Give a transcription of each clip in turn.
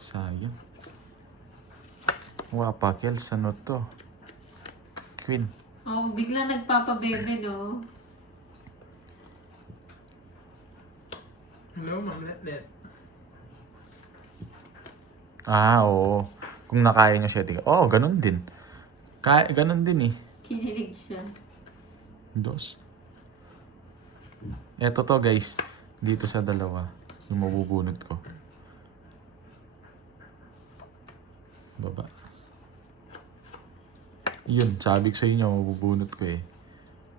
Sayang. Wapakel, ano to? Queen. Oh, bigla nagpapabebe, no? Hello, Ma'am Letlet. Oo. Kung nakaya niya siya, tingnan. Oo, ganun din. Ganun din eh. Kinilig siya. Dos. Eto to guys. Dito sa dalawa. Yung mabubunot ko. Baba. Yun, sabi ko sa inyo, mabubunot ko eh.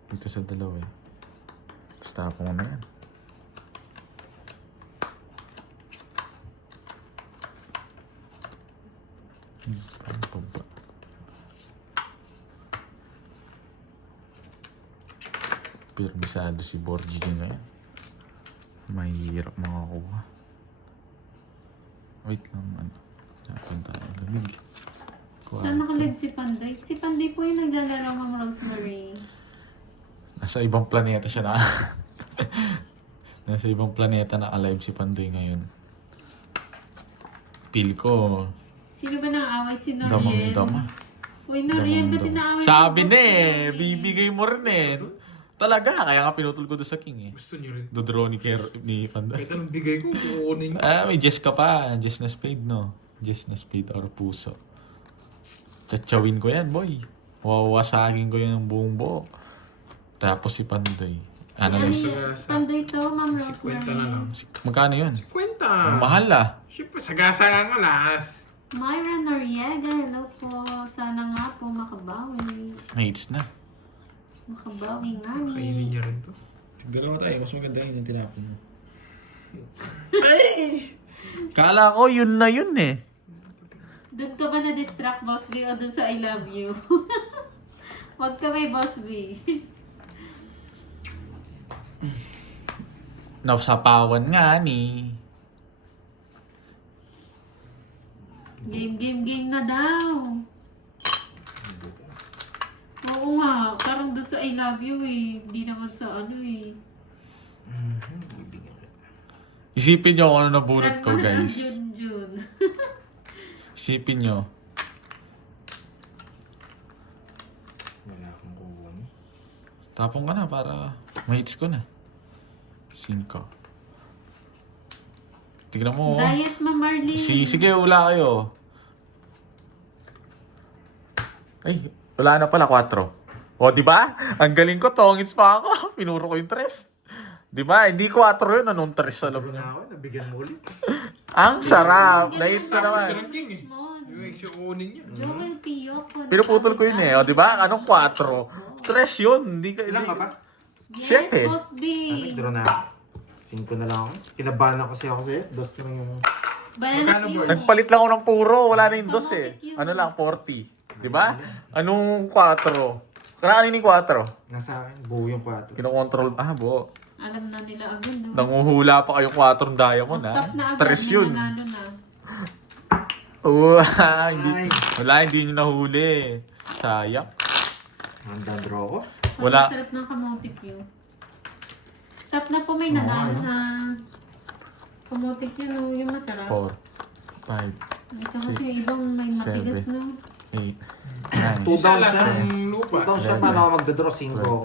Dito sa dalawa eh. Tapos tapon ko na yan. Parang pababa. Permisado si Borgie ngayon. Mahirap makakuha. Wait lang, ano. Saan tayo lamig? Saan nakalive si Panday? Si Panday po yung naglalaro ng Rosemary. Nasa ibang planeta siya na. Nasa ibang planeta na alive si Pandoy ngayon. Feel ko, Sino ba nang-away? Si Noriel? damang-dama. Uy, Noriel, ba't Damang-dama. inaaway? Sabi mo na si eh, Noriel? bibigay mo rin eh. Talaga, kaya nga pinutol ko doon sa King eh. Gusto niyo rin. Dodraw ni Pandoy. Kahit anong bigay ko, kukunin niyo. May Jess ka pa. Jess na spade, no? Jess na spade or puso. Tsatsawin ko yan, boy. Wawasagin ko yan ng buong buo. Tapos si Pandoy. Ano Ano yun? yun? Si Panday to, Ma'am 50 Rosemary. na lang. Magkano yun? Kwenta. Ang mahal ah. Siyempre, sagasa nga ang alas. Myra Noriega, hello po. Sana nga po makabawi. Mates na. Makabawi nga Kainin ni. niya rin to. Dalawa tayo, mas maganda yun yung tinapon mo. Ay! Kala ko yun na yun eh. Doon ka ba na-distract, Boss B, o doon sa I love you? Huwag ka may Boss B. Nasapawan nga ni. Game na daw. Oo nga, parang doon sa I love you eh. Hindi naman sa ano eh. Isipin nyo kung ano nabunot ko, guys. Jun. Isipin nyo. Wala akong kukunin. Tapong ka na para mates ko na. 5. Tignan mo. Diet, Ma Marlene. Sige, wala kayo. Ay, wala na pala, 4. O, di ba? Ang galing ko, tongits pa ako. Pinuro ko yung 3. Di ba? Hindi 4 yun, anong 3 alam mo Sabi na. na ako, nabigyan mo ulit. Ang sarap! Naits na naman. Gusto ng king eh. Yung ex yung kukunin niya. Joel Pio. Pinuputol ko yun eh. O, di ba? Anong 4? 3 yun. Hindi ka, Ilan ka pa? Yes, Siyete. Boss B. Nag-draw na ako. 5 na lang ako. Kinabahan na kasi ako sa'yo. Dos na lang yung... Banana Magkano, Q. boy? Nagpalit lang ako ng puro. Wala na yung 2 eh. Kamote yun. Ano lang, 40. Di ba? Anong 4? Kanakanin yung 4? Nasa akin, buo yung 4. Kinokontrol. Buo. Alam na nila agad. No? Nanguhula pa kayong 4 diamond ha. Stop na agad. 3 yun. May nanalo na. Hindi, Ay. wala, hindi nyo nahuli. Sayang. Handa draw ko. Wala. Ang sarap ng kamote Q. Stop na po, may nanalo na. Kamote Q, no? Yung masarap. 4, 5, Isa kasi yung ibang may matigas, no? 8, 9. 2 Isa down alas siya. ang lupa. 2 down siya paano ako magdodraw 5 ako.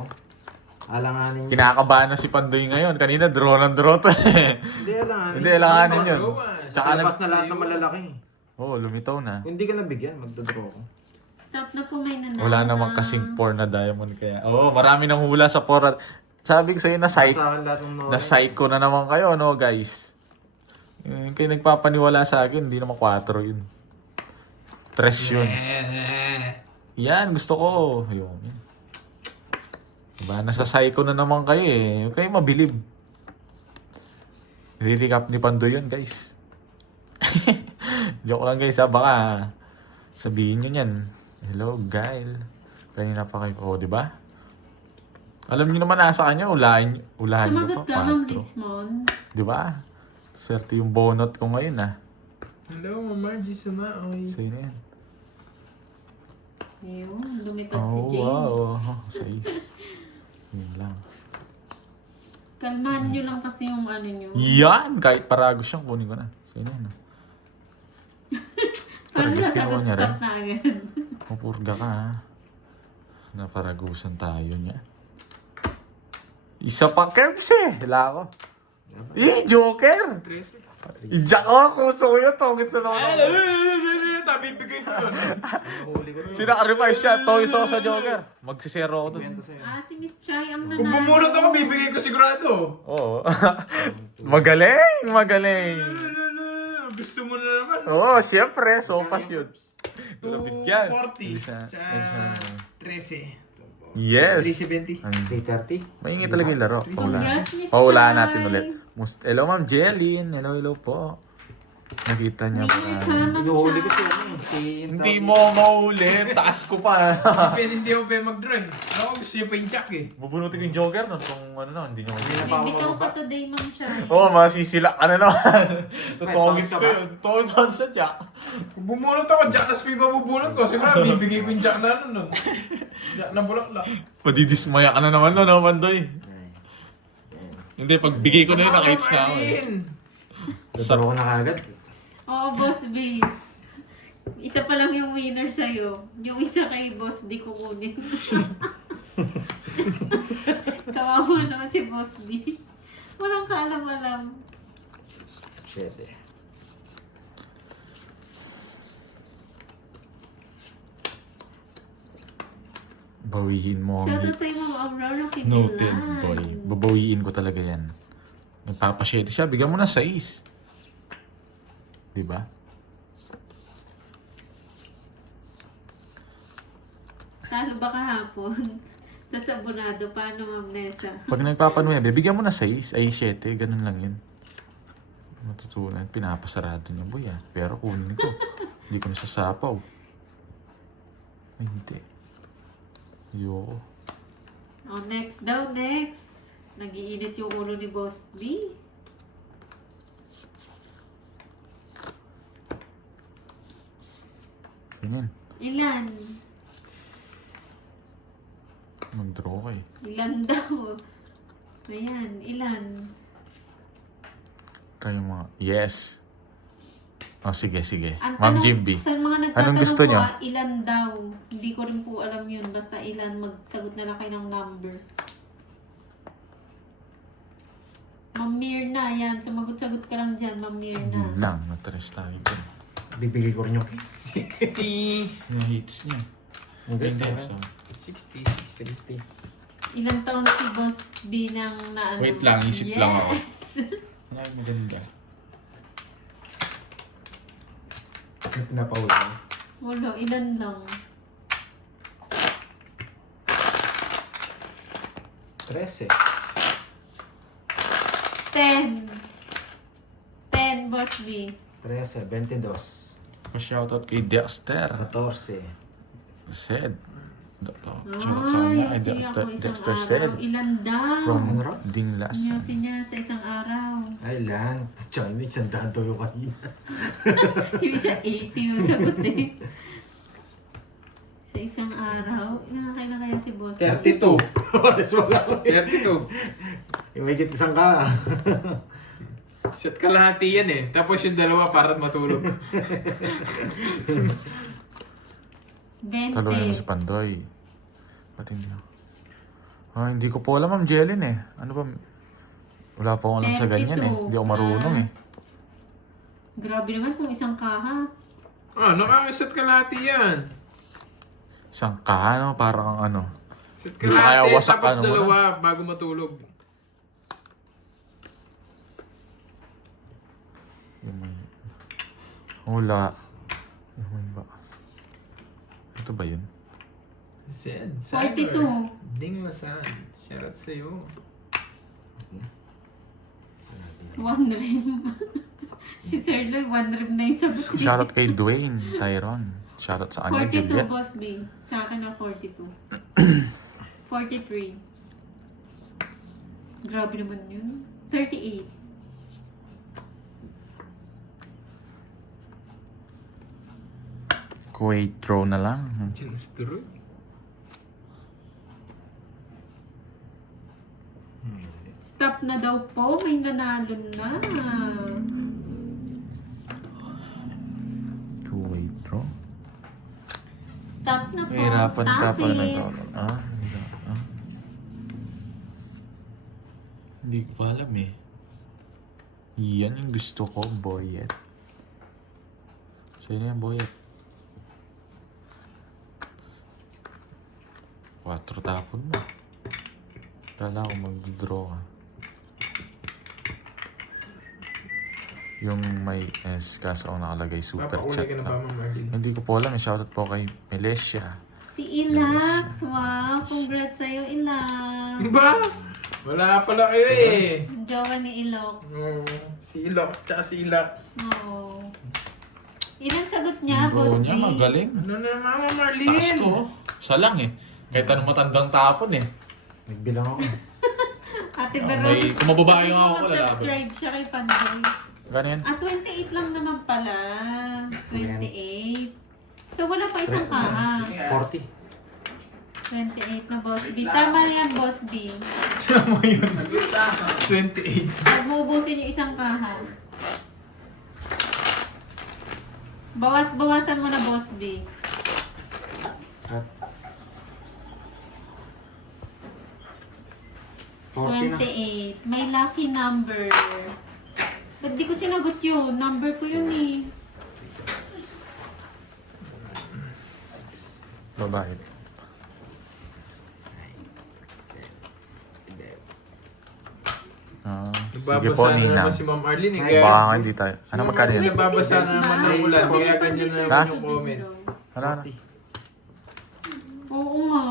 Alanganin yun. Kinakabahan na si Pandoy ngayon. Kanina draw ng draw to eh. Hindi, alanganin. Hindi, alanganin yun. Tsaka Labas na lahat ng malalaki. lumitaw na. Kung hindi ka nabigyan, magdodraw ko. Stop na po, may nanalo Wala namang na. kasing 4 na diamond kaya. Marami nang hula sa 4. Sabi ko sa'yo na Sa site. akin lahat ng Na site ko na naman kayo, no guys? Kayo nagpapaniwala sa akin, hindi naman 4 yun. 3 yun. Yan, gusto ko. Yun. Diba, nasa psycho na naman kayo eh. Huwag kayo mabilib. Nirecap ni Pandoy yun, guys. Joke lang guys, baka sabihin nyo yan. Hello, Gail. Kanina pa kayo, diba? Alam niyo naman nasa kanya, ulahin nyo Sumagot ka, pa. Ma'am 4. Richmond. Diba? Swerte yung bonot ko ngayon Hello, Mama Margie Sumaoy. Sa'yo na yan. Ayun, lumipad si James. Wow. 6. Yun lang. Kalmahan nyo lang kasi yung ano nyo. Yan! Kahit paragos siyang kunin ko na. Sa'yo na yan. Parang Tragis nasagot kinuha niya rin. stop na agad. Mapurga ka ha. Naparagusan tayo niya. Isa pa, Kebs eh. Wala ako. Joker! 13. Iyak ako, kuso ko yun to. Gusto na ako. Bibigay ko yun. Nahuli ko rin. Sinakarify siya. Toys ako sa Joker. Magsisero ako dun. Kwento sa'yo. Si Miss Chai ang Kung nanalo. bumunot ako, bibigay ko sigurado. Oo. Magaling! Magaling! Gusto mo na naman. Oo, syempre. Sopas yun. Bigyan. 240. Isa. Sa 13. Yes. 370. 330. Maingi talaga yung laro. Congrats, Miss Paulaan Chai. natin ulit. Hello, Ma'am Jeline. Hello po. Nakita niya ba? Winner ka, Ma'am Inuhuli ko Chai. siya. Si Hindi mo maulit. Taas ko pa. Hindi ako pwede mag-draw. Ako gusto niya pa yung jack eh. Bubunutin ko yung Joker nun kung ano na, hindi niya maulit. May bitaw ka today, Ma'am Chai. Oo, masisila ka na naman. Tutogis May ko yun. Tutogis sa Jack. Kung bumunot ako, jack na speed pa bubunot ko. Siguro bibigay ko yung jack na ano nun. Jack na bulak lang. Padidismaya ka na naman no, Mandoy. Hindi, pag bigay ko na yun, naka-hits na ako. Dodoro ko na kagad. Oo, Boss B. Isa pa lang yung winner sa'yo. Yung isa kay Boss D kukunin. Kawawa naman si Boss D. Walang kaalam-alam. 7. Bawiin mo ang Shoutout sa'yo, hits. Ma'am Aurora Noted, Pinilay. boy. Babawiin ko talaga yan. Nagpapasyete siya, bigyan mo na 6. Diba? Talo ba kahapon? Tapos abonado, paano, Ma'am Nessa? Pag nagpapanuebe, bigyan mo na 6. Ay, 7. Ganun lang yun. Matutunan. Pinapasarado niya, boy ah. Pero kunin ko. Hindi ko nasasapaw. Ay, hindi. Ayoko. Oh, next daw, next. Nagiinit yung ulo ni Boss B. Ganyan. Ilan? Mag-draw ka eh. Ilan daw? Ayan, ilan? Kayo mga... Yes. Oh, sige, sige. Ang Ma'am tanong- Jimby. Sa mga nagtatanong Anong gusto po, nyo? Ilan daw? Hindi ko rin po alam yun. Basta ilan, magsagot na lang kayo ng number. Ma'am Mirna, yan. Sumagot-sagot ka lang dyan, Ma'am Mirna. Yun lang. Natrash tayo dyan. Bibigay ko rin yung case. 60. Yung hits niya. Okay, Yes, guys. okay. 60, 60. Ilang taon si Boss B nang naano? Wait lang, isip lang ako. Yes. Ay, maganda. Pinapawala. Wala, ilan lang. 13. 10. 10, Boss B. 13, 22. Pa-shoutout kay Dexter. 14. Said. Shoutout sa kanya kay Ay, kasi ako isang Dexter araw. said. Ilan daw? From Ano? Dinglas. Nyosin niya sa isang araw. Ay lang. Diyan, may sandahan daw yung kanina. Yung isa 80 yung sagot eh. Sa isang araw, nakakailan kaya si Boss? 32. Oras wala ko. 32. Imagine isang ka. Set kalahati yan eh. Tapos yung dalawa para matulog. 20. Talo na si Pandoy. Ba't hindi ako? Ah, hindi ko po alam, Ma'am Jelin eh. Ano ba? Wala pa akong alam sa ganyan eh. Hindi ako marunong eh. Grabe naman kung isang kaha. Ah, nakakaset kalahati yan. Isang kahano, parang ano. Set Hindi kaya kalahati, wasak tapos ano mo dalawa bago matulog. Yung may... Wala. Yung may ba? Ito ba yun? Zed, 42. Ding Lasan. Shoutout sa'yo. One rim. Si Sir Lloyd, one rim na yung sagot niya. Shoutout kay Dwayne Tyron. Shoutout sa kanya, 42, Juliet. Boss B. Sa akin na 42. 43. Grabe naman yun. 38. Kuwait throw na lang. Chance tuloy. Stop na daw po. May nanalo na. Kuwait Draw. Stop na po. Hirapan ka Stop pa it. Hindi ko pa alam eh. Yan yung gusto ko, Boyet. Sino yan, Boyet? 4 tapon mo. Kala ko mag-draw ka. Yung may S, kaso ang nakalagay super Papauli chat ka na ba, lang. Ma'am Arlene? Hindi ko po alam, shoutout po kay Melesia. Si Ilax. Wow. Congrats sa'yo, Ilax. Ba? Wala pala kayo eh. Jowa ni Ilox. Si Ilox, tsaka si Ilax. Oo. Ilan sagot niya, Boss Bro B? niya, magaling. Ano na, Mama Taas Marlene? ko. Isa lang eh. Kahit anong matandang tapon eh. Nagbilang ako. Ate Ah, Veron. may kumababae sabi nga mo ako, lalabas. mag-subscribe siya kay Pandoy. Ganyan. 28 lang naman pala. 28. So, wala pa isang kaha. 40. 28 na Boss B. Tama yan, Boss B. Tiyan mo yun. 28. Pag uubusin yung isang kaha. Bawas-bawasan mo na, Boss B. At 40 na. 28. May lucky number. Ba't di ko sinagot yun? Number ko yun eh. Babae. Sige po, Nagbabasa na Nina. naman si Ma'am Arlene eh. Ay, Kaya, Baka hindi tayo. Ano magkano yan? nababasa na naman ng ulan. Kaya ganyan na Ha? naman yung comment. Ano na? 40. Oo nga.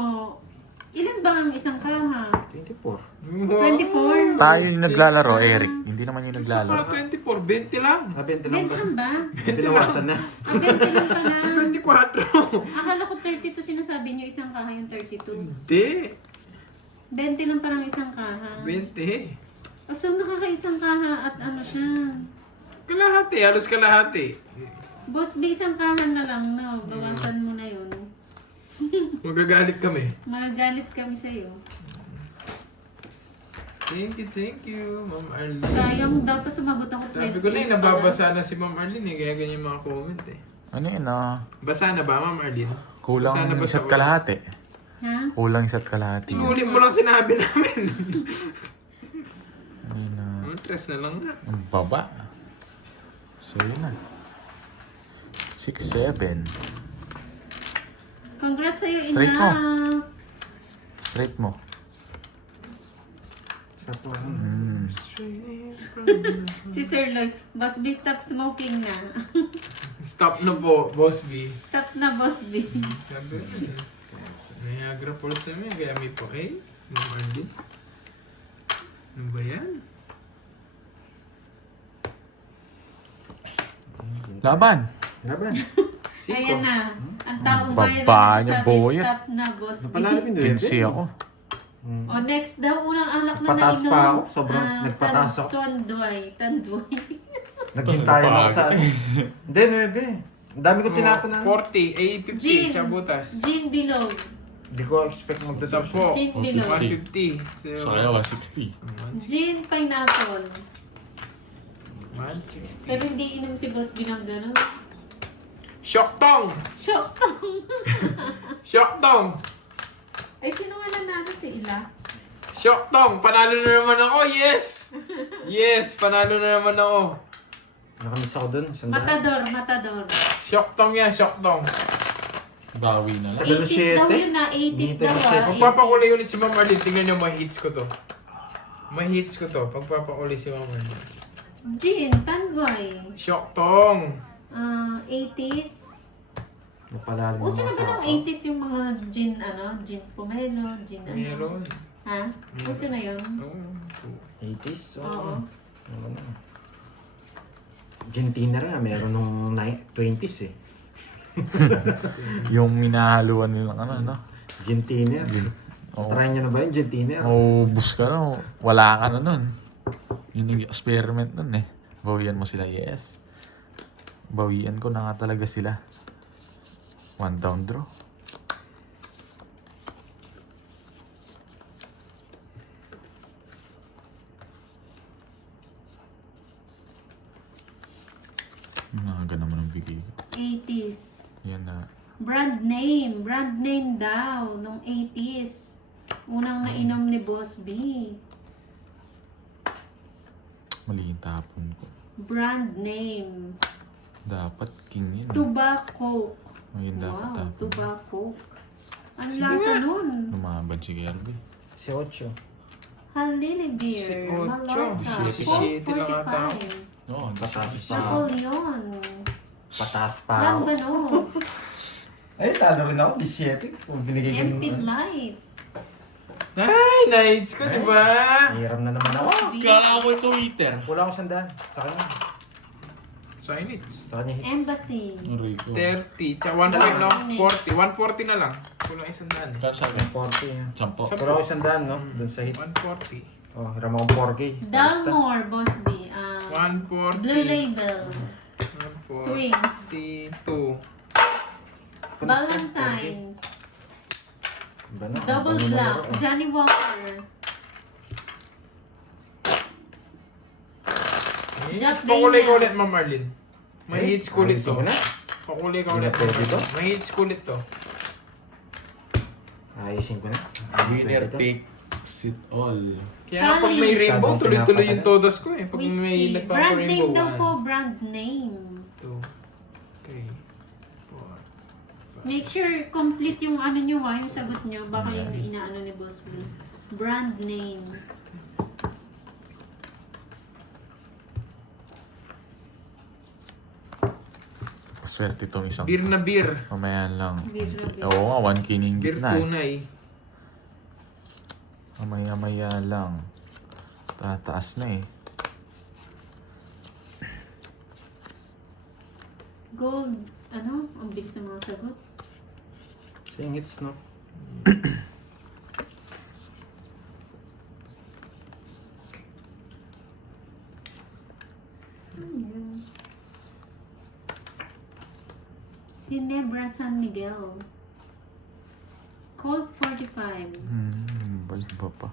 Ilan ba ang isang kaha? 24. 24? Tayo yung naglalaro, Eric. Hindi naman yung Saka naglalaro. 24, 20 lang. 20 lang ba? Benham ba? Binawasan na. Ang 20 lang pala. 24. Akala ko 32 sinasabi niyo isang kaha yung 32. Hindi. 20 lang parang isang kaha. 20. Oh, so nakakaisang kaha at ano siya. Kalahati, halos kalahati. Boss B, isang kaha na lang, no? Bawasan mo na yun. Magagalit kami. Magagalit kami sa'yo. Thank you, Ma'am Arlene. Sayang, dapat sumagot ako 28. Sabi ko na nababasa na si Ma'am Arlene eh, kaya ganyan mga comment eh. Ano yun ah? Basa na ba, Ma'am Arlene? Kulang Basa na ba sa isa't kalahati. Ha? Kulang isa't kalahati. Huli mo lang sinabi namin. Ayun na. Stress na lang na. Ang baba. So yun na. 6-7. Congrats sa'yo, Straight Ina. Straight mo. Sa to. Si Sir Lloyd, Boss B, stop smoking na. Stop na po, Boss B. Stop na, Boss B. Sabi ko eh. Niagara Falls namin, kaya may pa kay Ma'am Arlene. Ano ba yan? Laban. Laban. Siko. Ayan na. Ang taong Baba bayan niya, na boy. stop na, Boss B. Napanalo yung 15 ako. Hmm. O next daw, unang alak na Nagpataas nainom. pa ako. Sobrang nagpataas ako. Tanduay. Naghintayan ako sa... Hindi, 9. Ang dami ko tinapon na. 40, ay 50, Gin. chabutas. Gin Bilog. Hindi ko expect magdadrop. 10, Gin Bilog. 150. Saya 160. Gin Pineapple. 160. Pero hindi inom si Boss B ng gano'n. Shoktong! Shock. Shoktong! Ay, sino nga nanalo si Ila? Shoktong! Panalo na naman ako! Yes! Yes! Panalo na naman ako! Nakamiss ako dun. Sandaan. Matador. Shoktong yan, shoktong. Bawi na lang. 80s daw yun na, 80s daw ah. Pagpapakulay ulit si Ma'am Arlene, tingnan nyo, may hits ko to. May hits ko to, pagpapakulay si Ma'am Arlene. Gin, Tanduay. Shoktong! 80s. Napalalo Uso na mga ba ng sako. 80s yung mga gin, gin pomelo, gin ano? Meron. Ha? Uso na yun? Oo. 80s? Oo. Ano na. Argentina rin, meron nung 20s eh. Yung minahaluan nilang ano, no? Argentina. Oo. Try nyo na ba yung Argentina? Maubos ka na. Wala ka na nun. Yun yung experiment nun eh. Bawian mo sila, yes. Bawian ko na nga talaga sila. 1 down draw. Naga naman ang bigay ko. 80s. Yan na. Brand name daw, nung 80s. Unang nainom ni Boss B. Mali yung tapon ko. Brand name. Dapat king yun. Tobacco. Ngayon dapat Wow, tapon. tobacco. Ang Sige lasa nga. nun. Lumabad si Gerby. Si Ocho. Halili beer. Si Ocho. Mallorca. Si City lang ata. 445. Oo, Patas pa. Napoleon. Patas pa ako. Lambano. Ay, talo rin ako. 17. Kung binigay ko Empid Light. Ay, nights ko, di ba? Hiram na naman ako. Kala ko Twitter. Wala akong sandaan. Sa kanya. Signage. Sa kanya hit. Embassy. Aray ko. 30. Tsaka 1 no? 40. 140 na lang. Kulang isang daan. Kano sa akin? 40. ah. Sampo. Wala akong sandaan, no? Doon sa hit. 140. Oh, hiram akong 4K. Dalmore, Boss B. 140. Blue Label. 140. Swing. 2. Valentine's. Ba na? Double Ano Black. numero, ah? Johnny Walker. Jack Pakulay ko Daniels. ulit, Ma'am Marlene. May Eh, hits ko ulit ayusin to. ko na. Pakulay ka Hindi ulit, na Ma'am pwede to? Marlene. May hits ko ulit to. Ayusin ko na. Winner Pwede to. takes it all. Kaya nga pag Kali. may rainbow, Masyadong tuloy-tuloy yung pinapatagal. todas ko eh. Pag may Whiskey. Brand nagpapa-rainbow. name daw po. Brand name. 2, 3, 4. Make sure complete yung ano nyo ha, yung sagot nyo. Baka yung inaano ni Boss B. Brand name. Paswerte itong isang. Beer na beer. Mamaya lang. Beer na beer. Oo nga, 1K na yung Beer gitna eh. tunay. Mamaya lang. Tataas na eh. Gold. Ano? Ang bilis ng mga sagot. Saying hits, no? Ano yun? Ginebra San Miguel. Colt 45. Baliba pa.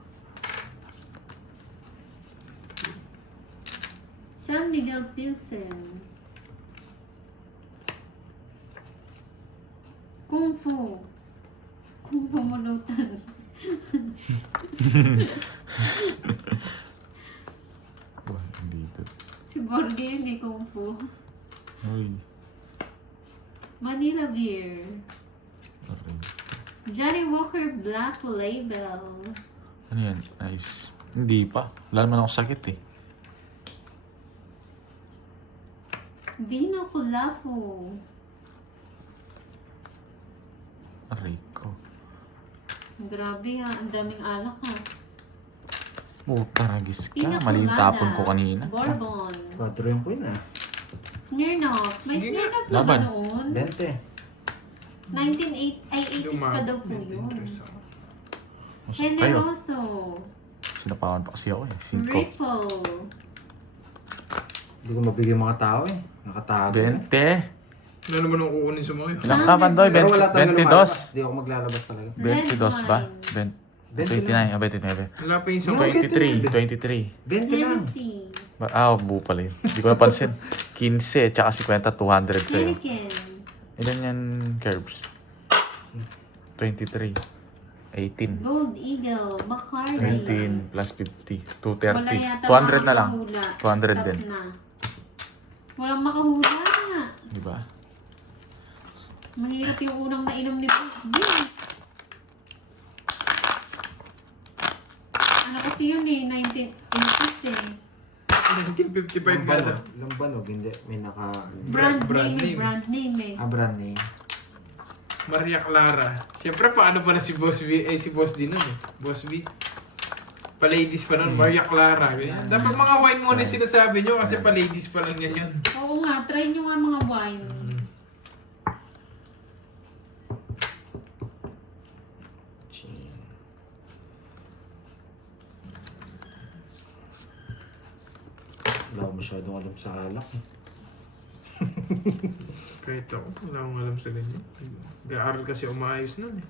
San Miguel Pilsen. Kung Fu. Kung Fu Mulutan. Wah, dito. Si Borge hindi Kung Fu. Uy. Manila Beer. Aray. Johnny Walker Black Label. Ano yan? Nice. Hindi pa. Wala naman ako sakit eh. Vino Colafo. Aray ko. Grabe ha, ang daming alak ha. Puta, ragis ka. Pina Mali yung Colada. tapon ko kanina. Bourbon. 4 yung point, ah. Smirnoff. May Sige nga. Smirnoff na ba Laban. noon? 20. 80s pa daw po yun. Masok kayo. Generoso. Sinapawan pa kasi ako eh. 5. Ripple. Hindi ko mabigyan mga tao, eh. Nakatago. 20. Ano naman ang kukunin sa mga yun? Ilang ka Pandoy? Pero wala talaga 22. lumalabas. Hindi ako maglalabas talaga. 22 ba? 29. 29. Wala pa yung sa No. 23. 23. 20 lang. Hennessy. Buo pala yun. Hindi ko napansin. 15 tsaka 50, 200 sa'yo. Heineken. Ilan yan, Curbs? 23. 18. Gold Eagle. Bacardi. 19 plus 50. Wala 230. yata 200 na lang. makahula. 200 Stop din. na. Walang makahula. Di ba? Mahirap yung unang nainom ni Boss B. Ano kasi yun eh, 1980s eh. 1955 ba? Lambanog. Lambanog. Hindi. May naka... Brand Brand name eh, name. brand name eh. brand name. Maria Clara. Siyempre, paano pala si Boss B? Eh, si Boss D nun eh. Boss B. Pa-ladies pa nun, Maria Clara. Ganyan. Dapat mga wine muna yung sinasabi nyo kasi pa-ladies pa lang yan yun. Oo nga, try nyo nga mga wine. Wala ko masyadong alam sa alak. Kahit ako, wala akong alam sa ganyan. Gaaral kasi umaayos nun eh.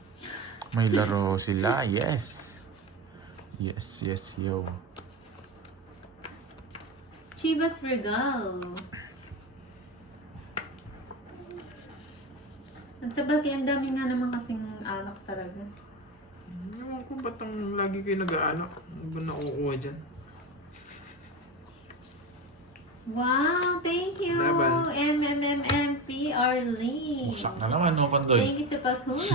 May laro sila. Yes. Yes, yes, yo. Chivas Regal. At sa bagay, ang dami nga naman kasing alak talaga. Ewan ko ba't ang lagi kayo nag-aalak? Ano ba nakukuha dyan? Wow, thank you! Laban. MMMMP Arlene. Usak na naman, no, Pandoy? Thank you sa pagkulay.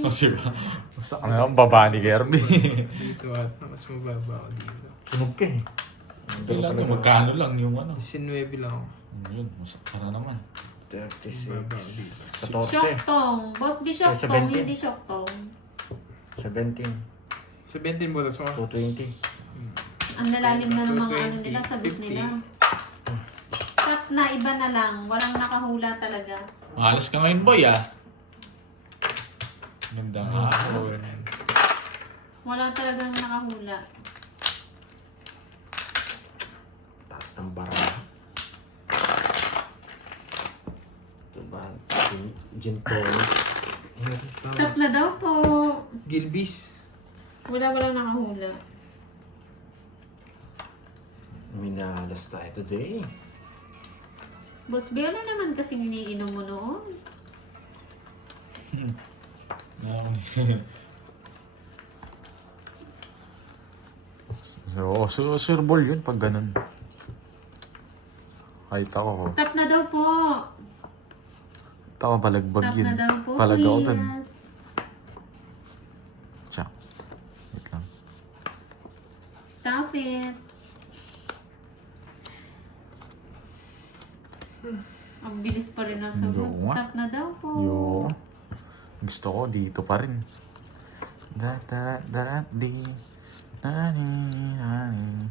Kasi ba? Usak na naman, baba ni Kirby. Dito at mas mababa ako dito. Sunog ka eh. Kailan yung magkano lang yung ano? 19 lang ako. Yun, usak ka na naman. 36. Mababa ako dito. 14. Shoktong. Boss B Shoktong, 17. hindi Shoktong. 17. 17 mo, tapos ako. 220. Ang lalalim na ng mga 20, ano nila, sagot 50. nila. Cut na, iba na lang. Walang nakahula talaga. Mahalas ka ngayon, boy, ah. Ganda nga. Wala talagang nakahula. Taas ng bara. Ito ba? Gin tonic. Stop na daw po. Gilbis. Walang nakahula. Minalas tayo today. Boss B, ano naman kasing iniinom mo noon? So, Sir Ball yun pag ganun. Kahit ako. Stop na daw po. Ako palagbag Stop yun. na daw po. Palag ako dun. Yes. Tsa. Wait lang. Stop it. Ang bilis pa rin ang sagot. Oo nga. Stop na daw po. Yo. Gusto ko dito pa rin. Da-da-da-da-di. Nani-nani.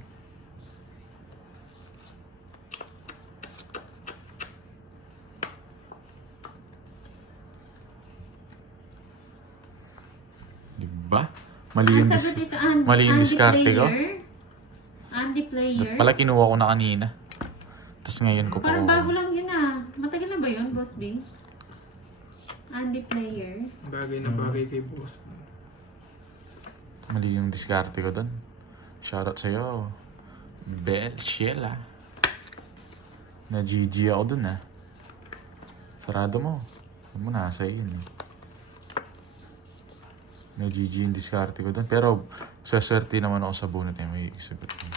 Diba? Mali yung, Ang sagot is mali yung Andy diskarte ko. Player. Andy Player. Dapat pala kinuha ko na kanina. Tapos ngayon ko pa Parang kuha. bago lang yun ah. Matagal na ba yun, Boss B? Andy Player. Bagay na bagay kay boss. Mali yung diskarte ko doon. Shoutout sa'yo. Bel Sheila. Na GG ako doon ah. Sarado mo. Ano mo nasa yun eh. Na GG yung diskarte ko doon. Pero swerte naman ako sa bunot eh. May sagot mo.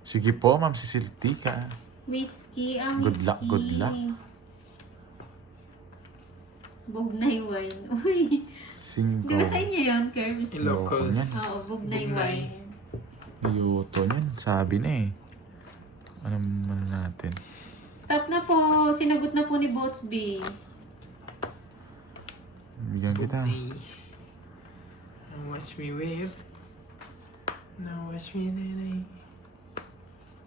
Sige po, Ma'am Cecil Tika. Whiskey, ang Good luck, whiskey. good luck. Bugnay wine. Uy. Di ba sa 5. inyo yun, Kerbs? Ilocos. yan. Oo, Bugnay Bugnay. wine. Yuto niyan. Sabi na eh. Ano muna natin? Stop na po. Sinagot na po ni Boss B. Bigyan kita. Hey. Now watch me whip. Now watch me nanay.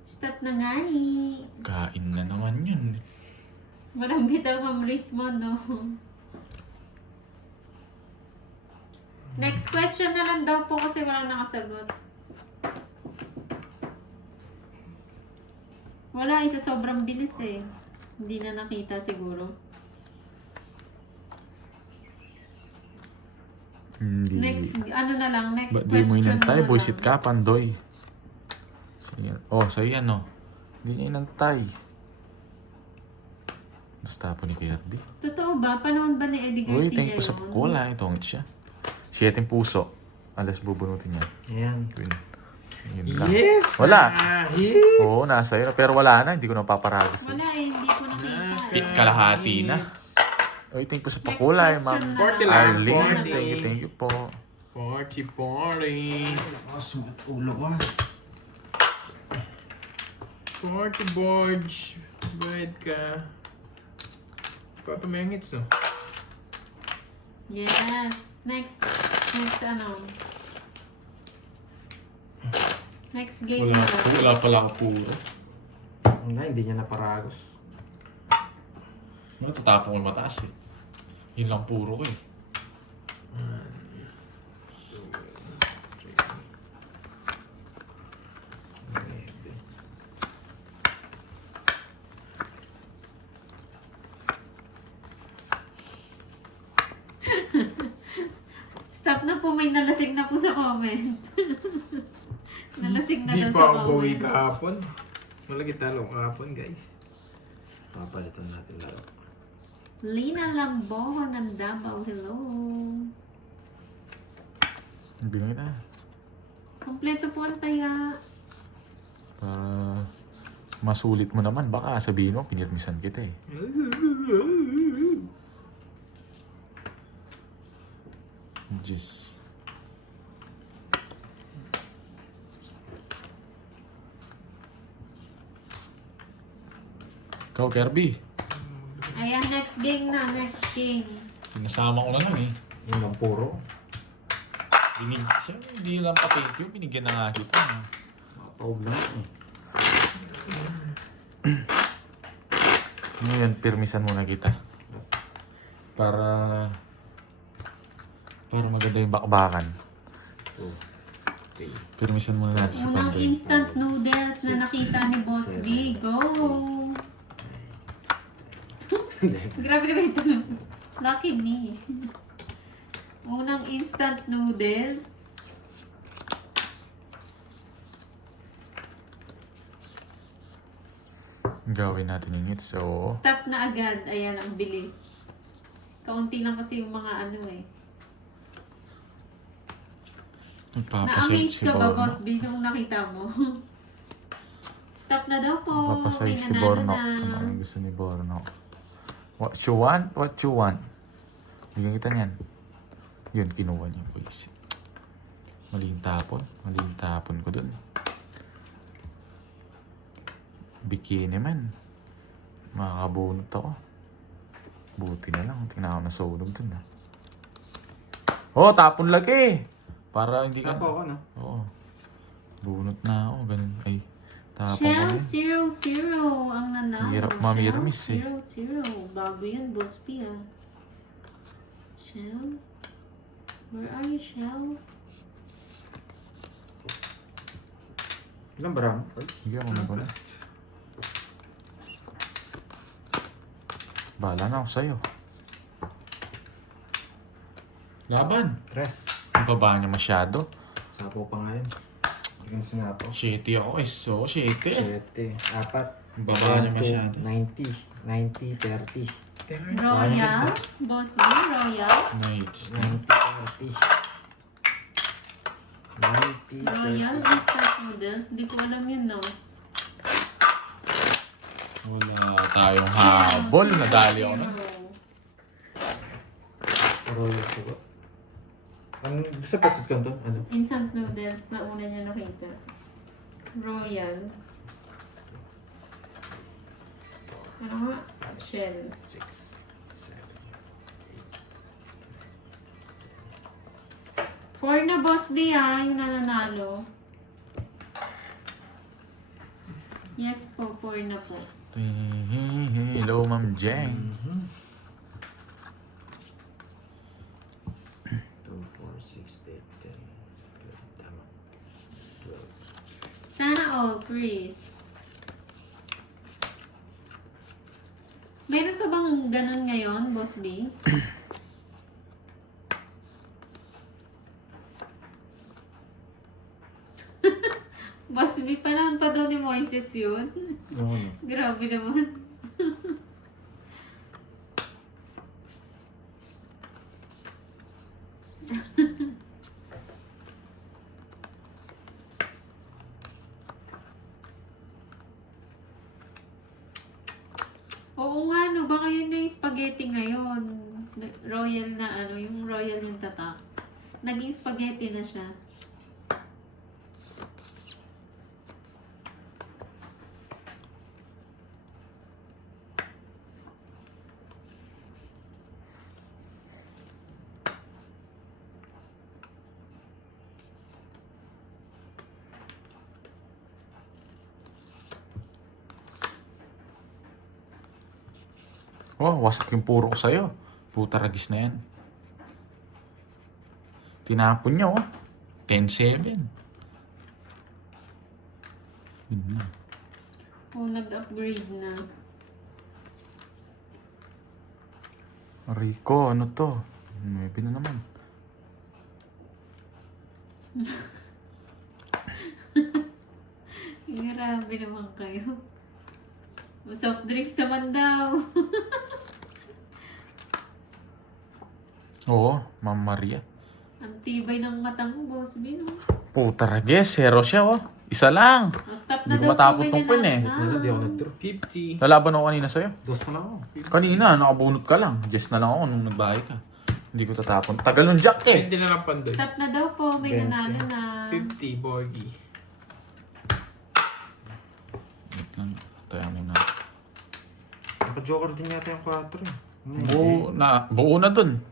Stop na nga eh. Kain na naman yun. Walang bitaw Ma'am Rismo, no? Next question na lang daw po kasi walang nakasagot. Wala, isa sobrang bilis eh. Hindi na nakita siguro. Hindi. Next, ano na lang, next Ba't di mo question inantay? na Buisit lang. ka, Pandoy. Ayan. Oh, so yan oh. Hindi niya inantay. Basta po ni Kirby. Totoo ba? Panahon ba ni Eddie Garcia Uy, thank you po sa yun? cola. Ito siya. 7 puso. Alas bubunutin niya. Ayan. Yun lang. Yes! Wala. Yes! Oo, nasa yun. Pero wala na. Hindi ko na paparagos. Wala eh, hindi ko nakita. Pit kalahati na. Uy, thank you po sa pakulay, Next Ma'am question Forty na lang. Arlene. Forty. Thank you po. Party, party. Sumat ulo ko. Party, Borge. Bayad ka. Papamengits, no? Yes. Next ano. Next game na lang. Wala pala ako puro. Nga, hindi niya naparagos. Matatapon ko yung mataas eh. Yun lang puro ko eh. Stop na po, may nalasing na po sa comment. Nalasing na Di daw pa sa ako bawi comment. kahapon. Malagi talo kahapon, guys. Papalitan natin laro. Lina Lamboho ng Davao, hello. Bigay na. Kompleto po ang taya. Para masulit mo naman. Baka sabihin mo, pinirmisan kita eh. Diyos. Ikaw, Kirby. Ayan, next game na, next game. Sinasama ko na lang eh. Yun lang puro. Siya, hindi lang pa-thank you. Binigyan na nga kita. Mapawag lang eh. Ngayon, pirmisan muna kita. Para maganda yung bakbakan. Okay. Pirmisan muna natin sa Unang panday. instant noodles na nakita ni Boss B. Go! Grabe naman ito. Lucky me. Unang instant noodles. Gawin natin yung hits. So, Stop na agad. Ayan, ang bilis. Kaunti lang kasi yung mga ano eh. nagpapasayad Na-amaze si ka ba, Borno. Boss B, nung nakita mo? Stop na daw po. Nagpapasayad May si nanalo Borno. na. Ano ang gusto ni Borno? What you want? What you want? Bigyan kita niyan. Yun, kinuha niya. Please. Maling tapon. Maling tapon ko dun. Bikini man. Makakabunot ako. Buti na lang. Tingnan ako nasunog dun ah. Oh, tapon lagi. Para hindi ka... Tapo ako, no? Oo. Bunot na ako. Ganun. Ay, tapon Shell ko. 0-0 ang nanalo. Hirap mamirmis eh. 0-0. Bago yan, Boss P ah. Shell? Where are you, Shell? Ilang ba ramo? Sige ako na pala. Bahala na ako sa'yo. Laban. Tres. Ang baba niya masyado. Sapo pa nga yun. Hindi ka sinapo. Shitty ako eh. So, shitty. 7. 4. Ang baba niya masyado. 90. 90, 30. Royal? Boss B, Royal? Nice. 90, 30. 90, Royal 30. instant noodles? Hindi ko alam yun, no? Wala tayong habol. Nadali ako na. Royal po. Ang sa pasit ka to? Ano? Instant noodles na una niya nakita. Royal. Ano nga? Shell. 6, 7. 4 na Boss B ah, yung nananalo. Yes po, 4 na po. Hello, Ma'am Jeng. 2, 4, 6, 8, 10. Tama. 12. Sana all, Chris. Meron pa bang ganun ngayon, Boss B? Boss B, panahon pa daw ni Moises yun. Oo, no? Grabe naman. Oo nga, no. Baka yun na yung spaghetti ngayon. Royal na ano, yung royal yung tatak. Naging spaghetti na siya. Oh, wasak yung puro ko sa'yo. Puta ragis na yan. Tinapon niya, oh. 10-7. Yun na. Oh, nag-upgrade na. Rico, ano to? 9 na naman. Grabe naman kayo. Soft drinks naman daw. Oo, Ma'am Maria. Ang tibay ng mata mo, Boss B, no? Puta rages, zero siya oh. Isa lang. Oh, stop Hindi na ko daw matapot po, tong pin eh. Wala, di ako nag-draw. 50. Lalaban ako kanina sa'yo. Dos na lang ako. Kanina, nakabunot ka lang. Just na lang ako nung nagbahay ka. Hindi ko tatapon. Tagal nung jack eh. Pwede na lang pandoy. Stop na daw po, may 20. nanalo na. 50, Borgie. Wait lang, tayo muna. Naka-joker din yata yung 4 eh. Buo na dun.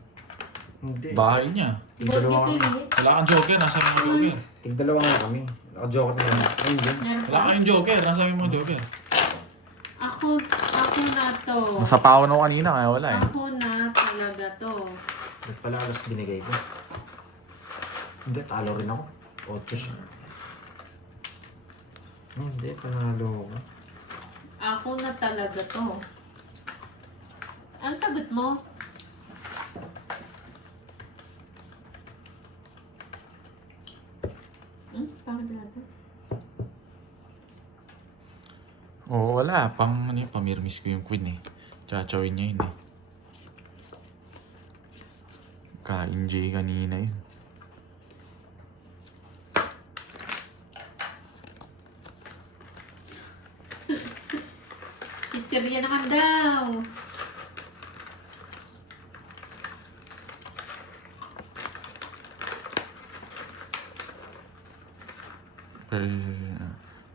Hindi. Bahay niya. Tig-dalawa Boss B, kami. pili. Wala kang joker, nasa yung joker. Tig-dalawa nga kami. Naka-joker na lang. Ay, hindi. Meron Wala pa. kang joker, nasa yung joker. Ako na to. Nasapawan ako kanina kaya wala eh. Ako na talaga to. Ba't pala alas binigay ko? Hindi, talo rin ako. 8 siya. Hindi, panalo ako. Ako na talaga to. Ano sagot mo? Parang lasa. Oo, wala. Pamirmis ko yung queen eh. Chachawin niya yun eh. Ka-enjoy kanina yun. Chichirya naman daw.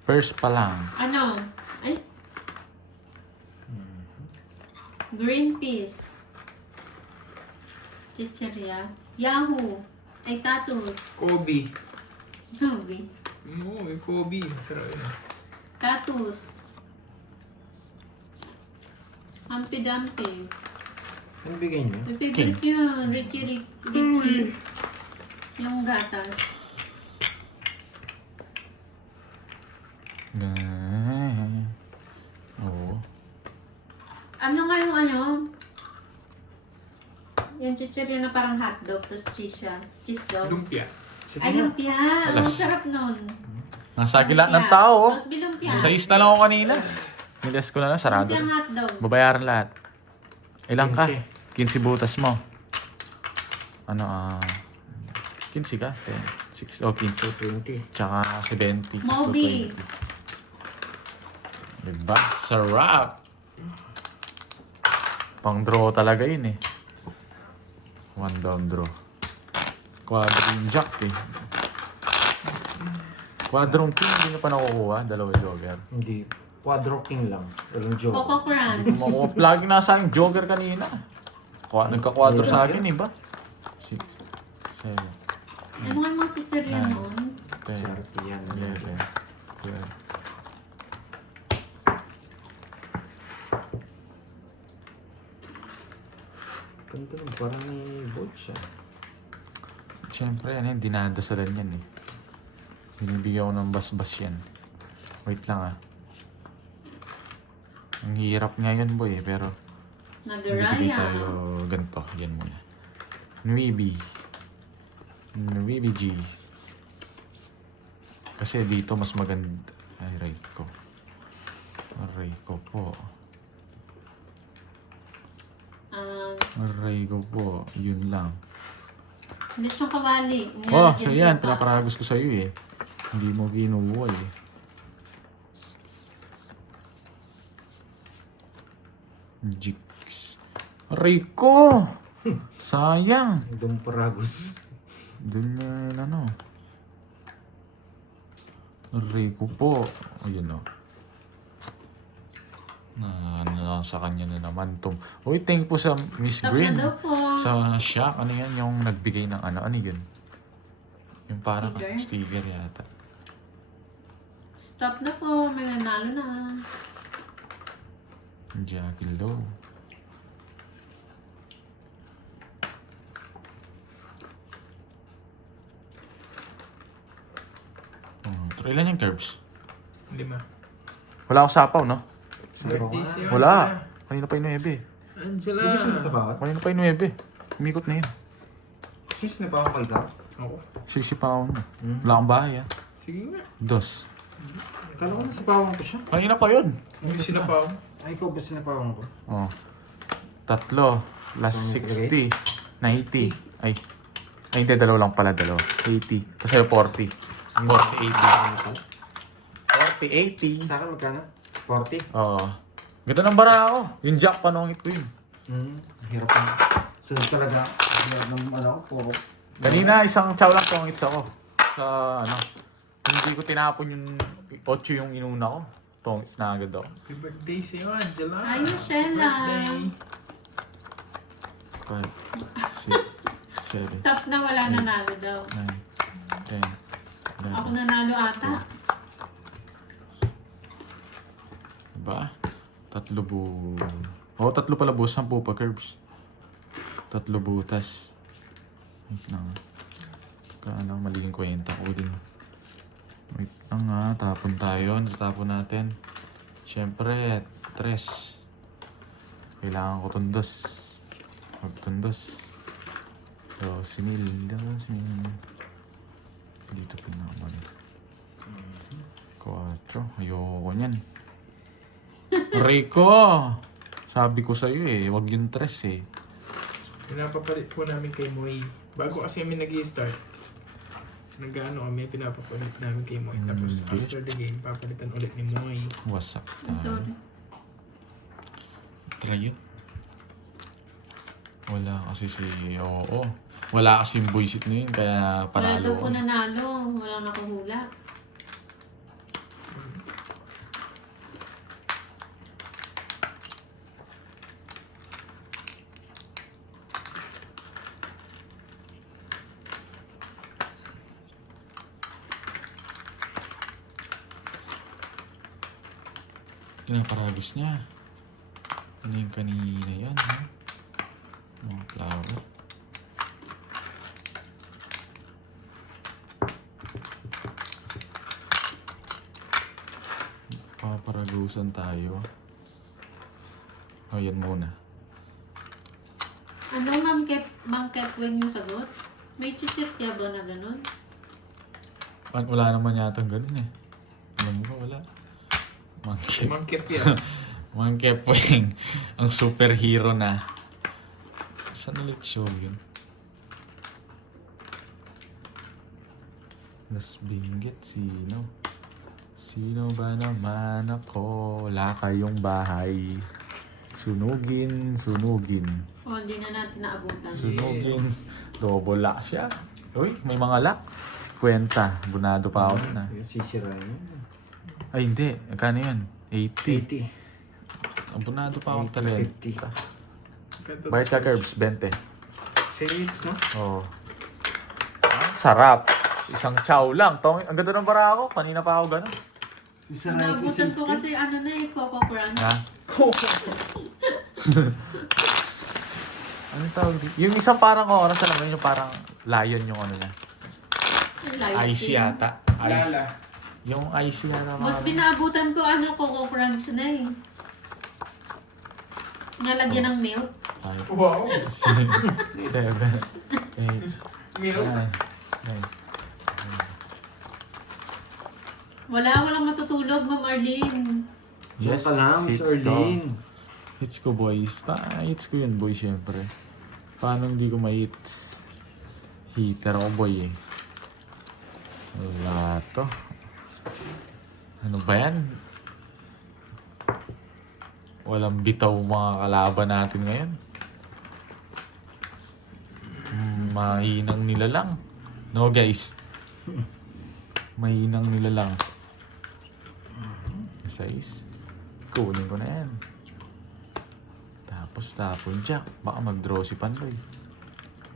First pa lang. Ano? Ay? Green peas. Chichirya. Yahoo. Ay, tatus. Kobe. Kobe. Oo, yung Kobe. Sarap yun. Tatus. Humpy Dumpy. Ano bigay niyo? May favorite yun. Richie. Yung gatas. Oo. Ano nga yung ano? Yung chichirya na parang hotdog, tapos cheese siya. Cheese dog. Lumpia. Ay, lumpia. Ang Alas. sarap nun. Nasa akin lahat ng tao. oh. Tapos bilumpia. Sa na lang ako kanina. Nilas ko na lang, sarado. Lumpiang hotdog. Babayaran lahat. Ilang ka? 15. 15 butas mo. Ano 15 ka? 10, 6, 15. 20. Tsaka 70. Moby. 220. Diba? Sarap! Pang draw talaga yun eh. One down draw. Quadrong jack eh. Quadrong king, hindi nyo pa nakukuha. Dalawang joker. Hindi. Quadro king lang. Walang joker. Coco Crunch. Lagi nasa akin joker kanina. Nagka-quadro sa akin eh ba? 6, 7, Ano nga yung mga chichirya Nine. nun? 10, Swerte yan. 11, 12. Ganda nun. Parang may vote siya. Siyempre, ano yan, dinadasalan yan eh. Binibigyan ko ng basbas yan. Wait lang ah. Ang hirap nga yun boy, pero bibigay Nagaraya. tayo ganito. Yan muna. Nuibi. Nuibi G. Kasi dito mas maganda. Ay, aray ko. Aray ko po. Aray ko po. Yun lang. Lechong kawali. Oh, Nilalagyan so sa yan. pa. Pinaparagos ko sa'yo eh. Hindi mo ginuwal eh. Jigs. Aray ko! Sayang! Doon paragos. Doon na yun ano. Aray ko po. O yun o. Ano sa kanya na naman to. Uy, thank po sa Miss Stop Green. na daw po. Sa Shock, ano yan? Yung nagbigay ng ano? Ano yun? Yung parang Sticker? sticker yata. Stop na po. May nanalo na. Jackie Low. Oh, ilan yung curves? 5. Wala akong sapaw, no? Birthday siya. Wala. Kanina pa yung 9. Angela. Hindi siya sa bawat. Kanina pa yung 9. Umikot na yun. Sis, may pa kay ka? Ako. Sisipaw na. Wala akong bahay, ah. Sige nga. Dos. Kala ko nasipawang ko siya. Kanina pa yun. Hindi sila pa ako. Ay, ikaw ba sinapawang ko? Oh. 3. Last So, may 60. 90. Ay, hindi, dalawa lang pala, dalawa. 80. Tapos sa'yo 40. 40, 80. 40, 80. Sa akin magkano? 40? Oo. Ganda ng bara ako. Yung jack, panungit ko yun. Hirap na. Sunod talaga. Hirap ng puro. Kanina, isang chow lang tongits ako. Sa, hindi ko tinapon yung 8 yung inuna ko. Tongits na agad ako. Happy birthday sa'yo, Angela. Ay, Michelle ah. Birthday. 5, 6, 7, Stop na, wala nanalo daw. 9, 10, 11. Ako nanalo ata. Diba? 3 Oo, 3 pala boss. 10 pa curves. 3 butas. Wait lang. Kala maling kwenta ko din. Wait lang nga. Tapon tayo. Natapon natin. Siyempre, 3. Kailangan ko tundos. Magtundos. 12,000. Dito pinakamali. 4. Ayoko niyan. Rico! Sabi ko sa'yo wag yung 3 Pinapapalit po namin kay Moy. Bago kasi kami nag-i-start, kami, pinapapalit namin kay Moy. Tapos after the game, papalitan ulit ni Moy. Wasak I'm tayo. sorry. Try yun. Wala kasi wala kasi yung buisit ngayon, kaya Wala panalo daw ko. po nanalo. Walang nakuhula. Pinaparagos niya. Ano yung kanina yan, ha? Mga flower. Paparagusan tayo. O, yan muna. Ano, Ma'am Ketwin yung sagot? May chichit kaya ba na ganun? Wala naman yata ganun Alam mo ba, wala. Monkey. Mangkep yes. Monkey Pweng. Ang superhero na. Saan ulit show yun? Las Binggit, sino? Sino ba naman ako? Wala kayong bahay. Sunugin. O, hindi na natin naabutan. Sunugin. Double lock siya. Uy, may mga lock. 50. Bunado pa ako dun Yung sisirain yun. Ay, hindi. Kano yun? 80. 80. Abunado pa akong 50. talent. Bayad ka curbs, 20. Sales, no? Oo. Sarap. Isang chow lang. Ang ganda ng bara ako. Kanina pa ako gano'n. Naabutan ko kasi Coco Crunch. Ha? Ano tawag dito? Yung isang parang oras, alam mo yung parang lion yung ano niya. Icy yata. Icy. Lala. Yung icy yata. Mas binaabutan ko Coco Crunch na Nalagyan ng milk. 5, Wow. 6, 7, 8, Milk. 9. Walang matutulog, Ma'am Arlene. Yes, ka lang, Miss hits ko. Arlene. Hits ko, boys. Hits ko yun, boy, syempre. Paano hindi ko ma-hits? Hitter ako, boy, Wala to. Ano ba yan? Walang bitaw mga kalaban natin ngayon. Mahinang nila lang. No, guys. Mahinang nila lang. 6. Kunin ko na yan. Tapos tapon jack. Baka mag-draw si Pandoy.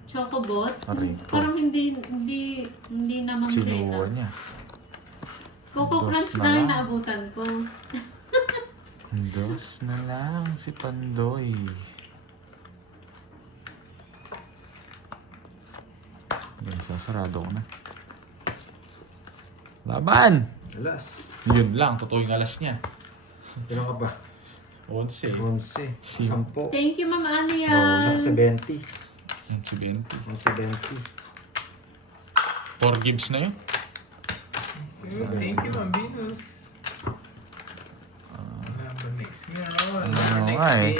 Chocobot? Aray ko. Parang hindi naman Sinuha Rena. niya. Coco Dos Crunch na na rin lang. naabutan ko. 2 na lang si Pandoy. Yan, sasarado ko na. Laban! Alas. Yun lang, totoo yung alas niya. Ilan ka ba? 11. 11. Sim. 10. Thank you, Ma'am Oh, Ania. 70. Yung 70. 70. 4 gives na yun. Thank you, Ma'am Venus. Number next meron. Ano Number nga next game.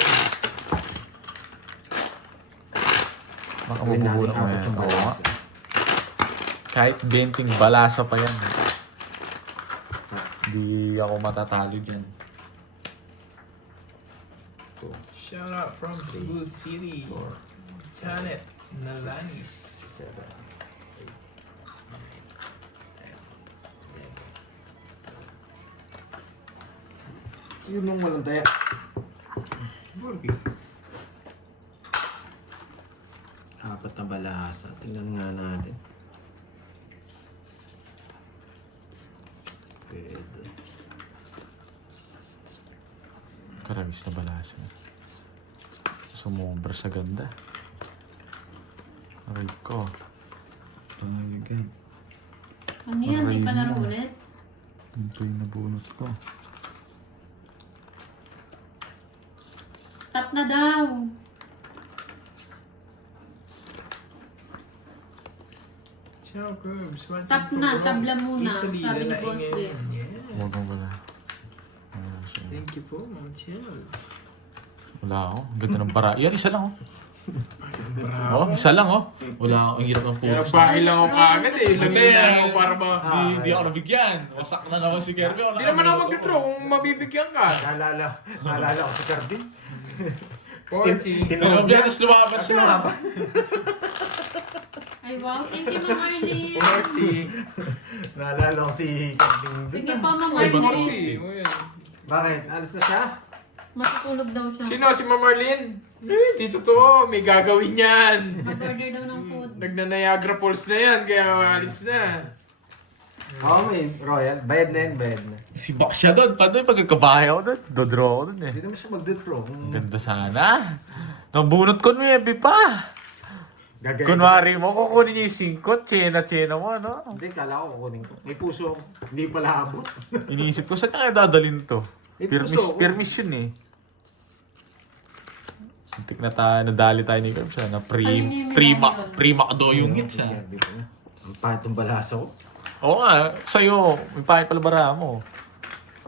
Baka Gawin natin mabubunot mo apat yan. yung Oo nga. balasa. Kahit 20 balasa pa yan. Hindi ako matatalo dyan. Shout out from Cebu City. 4, Janet Nalani. 7, 8, 9, 10. Yun nung walang tayak. Burger. Apat na balasa. Tingnan nga natin. Pwede. Karamis na balasa. Sumobra sa ganda. Aray ko. Talagang. Ano yan? May Aray palaro mo. ulit? Ito yung nabunot ko. Stop na daw. Ciao, Curbs. Stop na, tabla muna. Italy, Sabi ni na Boss ingay. Vic. Yes. Huwag mo wala. Thank you po, Ma'am Chel. Wala ako. Ang ganda ng bara. Yan, isa lang oh. Bravo. Oh, isa lang oh. Wala ako. Ang hirap ng Kaya puro. bahay lang ako kaagad eh. Lagyan mo para ba... Di ako nabigyan. Wasak na naman si Kirby. Hindi naman ako mag-draw kung mabibigyan ka. Naalala ko si Cardin. Porchi. Tinobya, tapos lumapat siya. Ay, wow. Thank you, Ma'am Arlene. Porchi. Naalala ko si Cardin. Sige pa, Ma'am Ay, Arlene. Porchi. O yan. Bakit? Alis na siya? Matutulog daw siya. Sino? Si Ma'am Arlene? Di totoo. May gagawin yan. Mag-order daw ng food. Nagna-Niagara Falls na yan, kaya alis na. Oo, may Royal. Bayad na yan, bayad na. Si Bak siya doon. Paano yung pagkakabahay ako doon? Dodraw ako doon eh. Hindi naman siya mag-draw. Ang ganda sana. Nabunot ko ng Ebi pa. Gagayin. Kunwari mo, kukunin niya yung singkot. Chena mo, ano? Hindi, kala ko kukunin ko. May puso ako. Hindi pala abot. Iniisip ko, saan kaya dadalhin to? May puso ako. Pirmis yun eh. Sintik na nadali tayo ni Curbs na Alin niyo yung medallion? pre-macdo yung hits ah. Ang patong balasa ko. Oo nga, sa'yo, may pahit pala bara mo.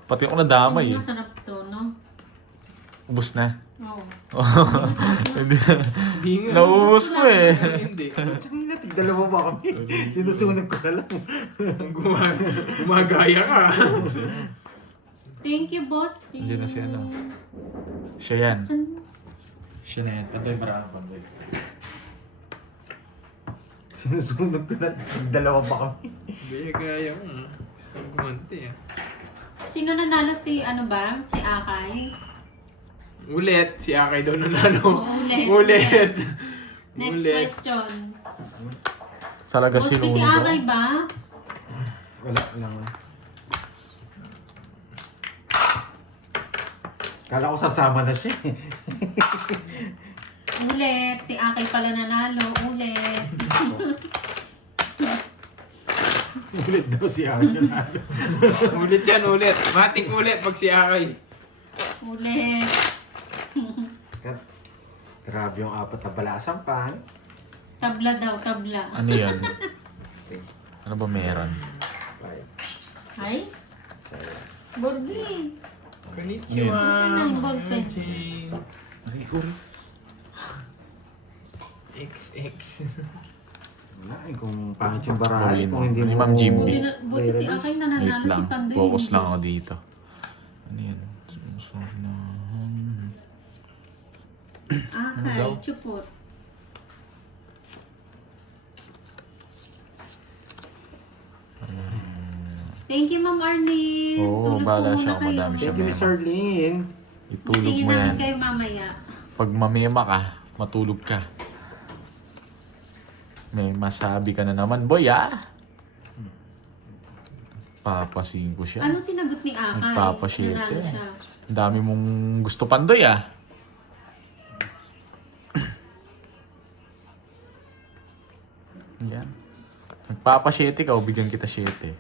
Pati ako nadamay eh. Masarap to, no? Ubus na. Oo. Hindi. Hindi nga. Nauubos mo eh. Hindi. Dalawa ba kami? Sinusunod ko na lang. Gumagaya ka. Thank you, Boss Vic. Nandiyan na siya, no? Siya yan. Siya na yan. Pandoy, marami pandoy. Sinusunod ko na. Dalawa pa kami. Gaya-gaya mo. Isang gumante ah. Sino nanalo si ano ba? Si Akay? Ulit. Si Akay daw nanalo. Ulit. Ulit. Next Ulit. question. Salaga Boss si Vic, si Luno. Akay ba? Wala lang. Kala ko sasama na siya. Ulit. Si Akay pala nanalo. Ulit. Ulit daw siya. Ulit yan, ulit. Matik ulit pag si Akay. Ulit. Grabe yung apat na balasang pa. Tabla daw, tabla. Ano yan? Ano ba meron? 5, Ay? 7, Borgi. Konnichiwa. Saan ang ballpen? XX. wala eh. Kung pangit yung barali, Gawin kung mo. hindi Ni mo... Ma'am Jimmy. Buti si Akay Wait nananalo si lang. Pandoy. Focus lang ako dito. Ano yan? Sumusunod na. Akay, chupot. Thank you, Ma'am Arlene. Oo, Tulog bahala po siya muna kung madami siya. Thank you, Miss Arlene. Itulog Sige mo namin yan. kayo mamaya. Pag mamema ka, matulog ka. May masabi ka na naman, boy ah. Papasingin ko siya. Anong sinagot ni Akay? Nagpapasyete. Nanalo siya. Ang dami mong gusto pandoy ah. Yan. Nagpapasyete ka o bigyan kita syete.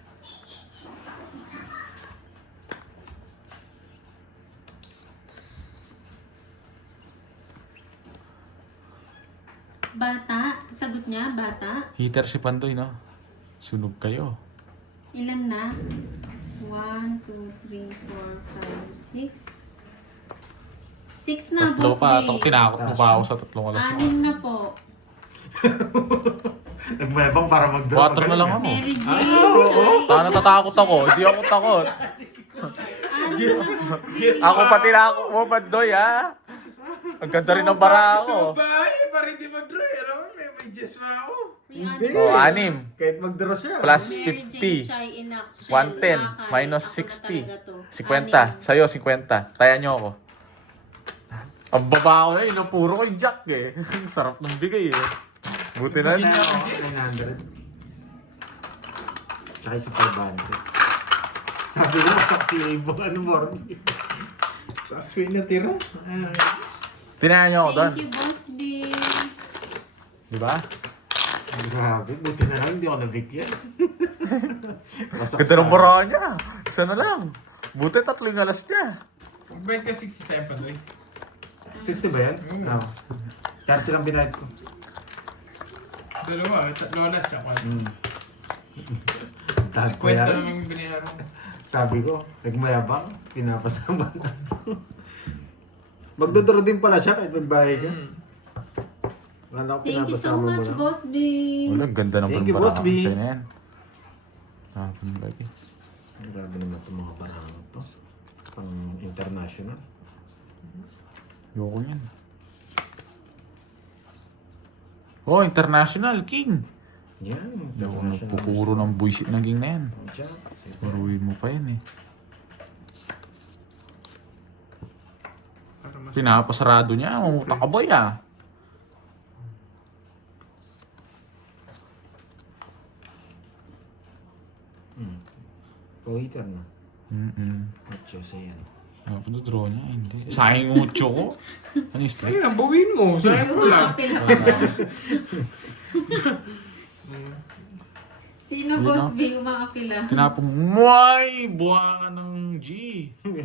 Bata? Sagot niya, bata? Heater si Pandoy, no? Sunog kayo. Ilan na? 1, 2, 3, 4, 5, 6. 6 na, Tatlo Boss pa. Vic. Tinakot mo pa ako sa tatlong alas. 6 na po. Nagmayabang para mag-draw. 4 na lang ako. Mary Jane. Taka natatakot ako. Hindi ako takot. Ako pati na ako. Oh, Bandoy ha. Ang ganda rin ng bara Gusto mo ako. ba? Para hindi mag-draw. Alam mo, may Jess pa ako. May Hindi. ano, Oh, 6. Kahit mag-draw siya. Plus Mary Jane 50. Chai Inax Shell. 110 Nakakain. minus Ako na 60. talaga to. 50. Sa'yo, 50. Taya nyo ako. Ang baba ko na yun. Ang puro ko yung jack eh. Sarap ng bigay eh. Buti na Hindi rin. na ako. 900. Tsaka isa 500. Sabi na, si Ibo, ano mo? Tapos may natira. Tinayan nyo ako doon. Thank you, Boss B. Di ba? Grabe, buti na lang, hindi ako nabigyan. Ganda ng bara niya. Isa na lang. Buti 3 alas niya. Bayad ka 67 pa doy. 60 ba yan? Oo. 30 lang binayad ko. Dalawa, 3 alas siya. Dahil ko 50 yan. lang yung binayaran. Sabi ko, nagmayabang, pinapasama na. Magdodoro din pala siya kahit magbahay ka. Akala ko Thank you so pinapasama mo much, lang. Boss B. Wala, ganda ng Thank you, bara. Boss B. Sa'yo na yan. Lagi. Grabe naman itong mga parang to. Pang international. Yoko yan. Oh, international king. Yan. Yung nagpupuro ng buisit naging na yan. Diyan. Paruin mo pa yan eh. Para mas... Pinapasarado niya. Mamuta ka boy ah. Kuwaiter na. Macho sa yan. Draw niya. Hindi. Sayang yung mucho ko. Ano yung strike? Ayun, bawiin mo. Sayang ko lang. Sino, Boss B, umakapila? Tinapong mo. Ay! Buha ka ng G.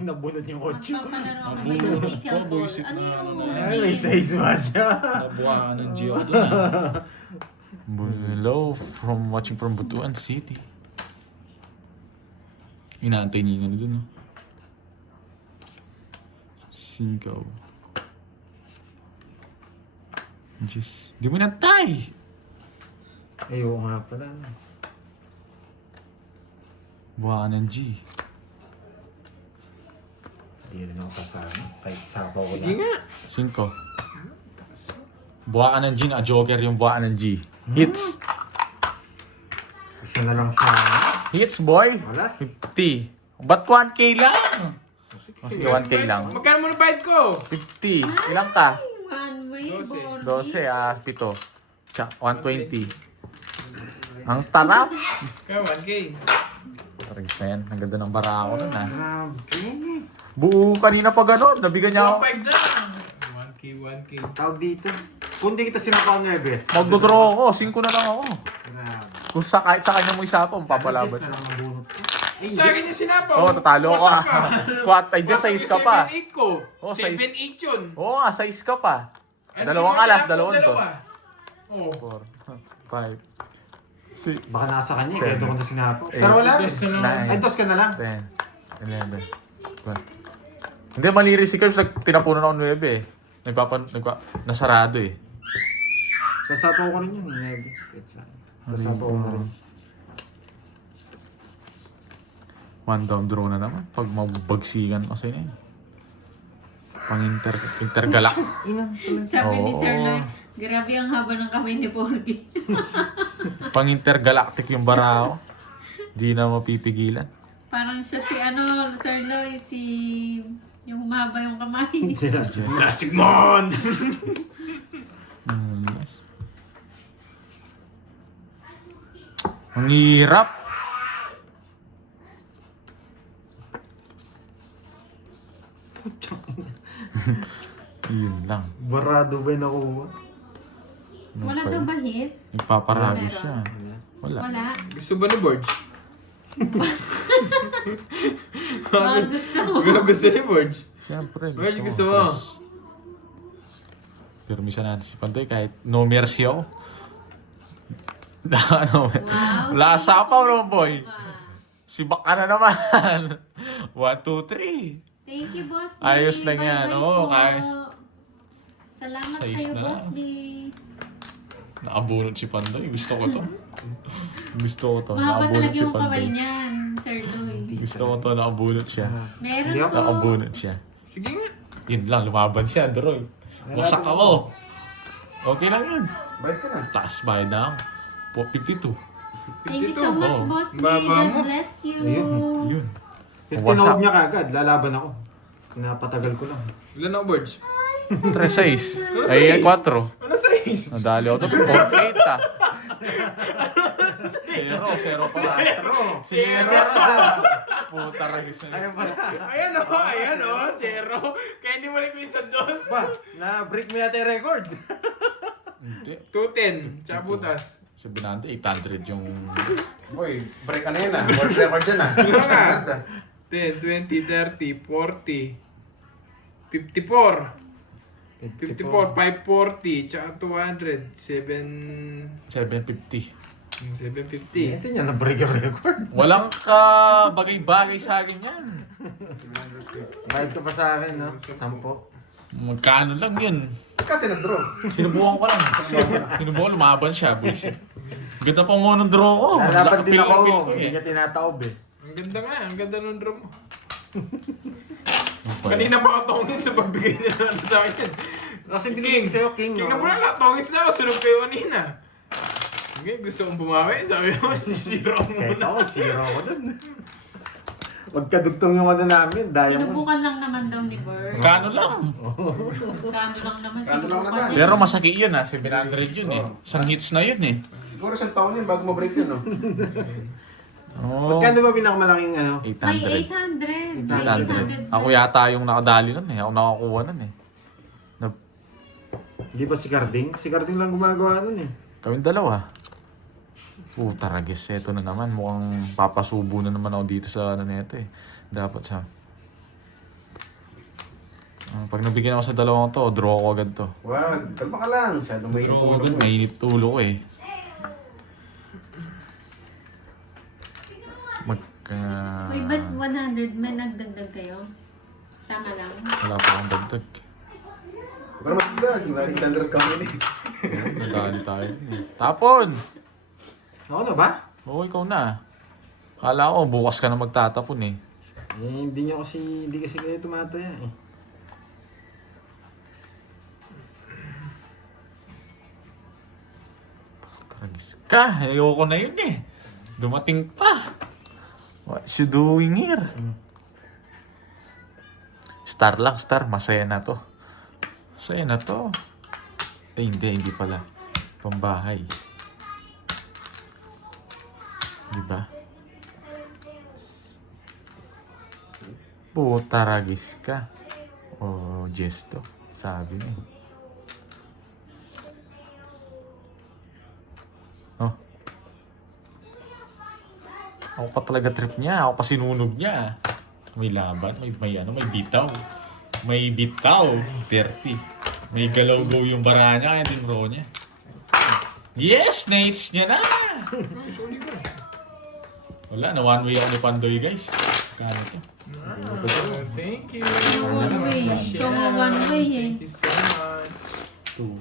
Nabunod yung ocho. Magpapalaro ako Nabunod ng ko, pickleball. buisit Ano na ano yung na Ay, may size ba siya? Nabuha ka ng G ako dun ah. Hello from watching from Butuan City. Inaantay niya nga dun ah. 5. Diyos. Di mo nantay! Ayaw nga pala. Buha ka ng G. Hindi rin ako kasama. Kahit sapaw ko Sige lang. nga. 5. Buha ka ng G na joker yung buha ka ng G. Hits! Isa na lang sa... Hits boy! Wala. 50. Ba't 1K lang? Mas 1K lang. Magkano mo na bayad ko? 50. Ilang ka? One way, 12. 12 Bordy. 7. Tsak, 120. Ang tarap! Kaya 1K. Paris na yan. Ang ganda ng bara ako nun ah. Grabe. Buo kanina pa gano'n. Nabigyan niya ako. 1.5 lang. 1K, 1K. Tawag dito. Kung di kita sinakaw na ebe. Magdodraw ako. 5 na lang ako. Grabe. Kung kahit sa kanya mo isa pa, mapapalaban. Na lang mabunot ko. Sa akin yung sinapaw. Oo, tatalo ka. Kuwat, ay, dyan, size ka pa. 7.8 ko. Oh, 7.8 yun. Oo nga, size ka pa. Ano Dalawang yung alas, sinapaw? dalawang Dalawa. dos. Oo. 4, 5, 6, Baka nasa kanya, Seven. kaya doon ko na sinapaw. Eight. Pero wala. Dos na lang. 9, Ay, dos ka na lang. 10, 11, 12. Hindi, mali si Curves. Tinapunan ako 9 eh. Nasarado eh. Sasapaw ko rin yun. Nebe. Sasapaw ko na rin. 1 down draw na naman. Pag mabagsigan kasi na yun. Intergalak. Sabi ni Oo. Sir Lloyd, grabe ang haba ng kamay ni Bordy. Pang intergalactic yung barao. Di na mapipigilan. Parang siya si Sir Lloyd, yung humaba yung kamay. Plastic Mon! Yes. Ang hirap. Yun lang. Barado ba yung nakuha? Wala daw ba hits? Nagpaparami Meron. siya. Wala. Wala. Gusto ba ni Borge? Baka gusto mo. Gusto ni Borge? Siyempre. Borge, gusto mo? Pero minsan natin si Pantoy kahit no mercy ako. Ano, Wow. lasa pa no boy. Si Baka na naman. 1, 2, 3. Thank you, Boss B. Ayos lang yan. Bye-bye Oo, po. kahit- Salamat Size sa'yo, na Boss lang. B. Nakabunot si Pandoy. Gusto ko to. Gusto ko to. Mahaba Nakabunot talaga si yung kamay Pandoy. niyan, Sir Loy. Gusto ko to. Nakabunot siya. Meron Hindi ako po. Nakabunot siya. Sige nga. Yun lang. Lumaban siya. Droy. Wasak ako. Okay lang yun. Bayad ka na. Taas bayad na ako. 52. Thank you so much, 52. Boss B. Baba God mo. bless you. Ayun. Yun. Tinawag niya kagad, lalaban ako. Napatagal ko lang. Ilan ako, Birds? 3-6. Ay, 4. Ano size? Nadali ako doon. 48 ah. Zero pa nga. Zero. Puta ragis na. Ayan o, zero. Kaya hindi mo lang yung isa dos. Ba, na-break mo yata yung record. Hindi. 210, tsaka butas. Sabi natin, 800 yung... Boy, break ka na yun ah. World record yan ah. Diba nga? 10, 20, 30, 40, 54. 54, 540, tsaka 200, 750. 750. Ito niya, na-break yung record. Walang ka bagay-bagay sa akin yan. Bayad ka pa sa akin, no? 10. Magkano lang yun. Kasi nag-draw. Sinubukan ko lang. Sinubukan, lumaban siya, bullshit. Ganda pa mo ng draw ko. Lalaban din ako, Lapil-apil ko hindi eh. niya tinataob eh. Ang ganda nga, ang ganda ng drum mo. Kanina pa ako tongin sa pagbigay niya na sa akin. Kasi binigay sa'yo, King. King na no? pala lahat, tongins na ako, sunod kayo kanina. Okay, gusto kong bumawi, sabi mo, zero Kahit muna. ako, zero ako dun. Magkadugtong yung ano namin, diamond. Sinubukan lang naman daw ni Bert. Magkano lang. Magkano lang naman Magkano lang sinubukan naman. niya. Pero masakit yun ah. 700 yun eh. Isang hits na yun eh. Siguro isang taon yun bago ma-break yun no? Oo. Magkano ba pinakamalaking ano? May 800. 800. May 800. 800. Ako yata yung nakadali nun eh. Ako nakakuha nun eh. Di ba si Carding? Si Carding lang gumagawa nun eh. Kaming dalawa. Puta ragis. Eto na naman. Mukhang papasubo na naman ako dito sa ano neto eh. Dapat sa... pag nabigyan ako sa dalawang to, draw ko agad to. Wag, kalma ka lang. Masyadong may Draw ko itulog agad. mo. Mainit tulo ko eh. Uy, ba't 100? May nagdagdag kayo? Tama lang. Wala pa akong dagdag. Huwag ka naman dagdag. Wala 800 ka muna eh. Nadali tayo dun eh. Tapon! Ako na ba? Oo, ikaw na. Kala ko, bukas ka na magtatapon eh. Eh, hindi kasi kayo tumataya eh. Tragis ka, ayoko na yun eh. Dumating pa. What's you doing here? Star lang, star. Masaya na to. Masaya na to. Eh, hindi pala. Pambahay. Diba? Puta, ragis ka. Oh, gesto. Sabi niya. Oh. Ako pa talaga trip niya. Ako pa sinunog niya. May laban, may bitaw. May bitaw. 30. May galaw-go yung bara niya, kaya din raw niya. Yes! Nates niya na! Wala, na one way ako ni Pandoy, guys. Kano to? Thank you. One way. Ikaw nga one way eh. Thank you so much. 2.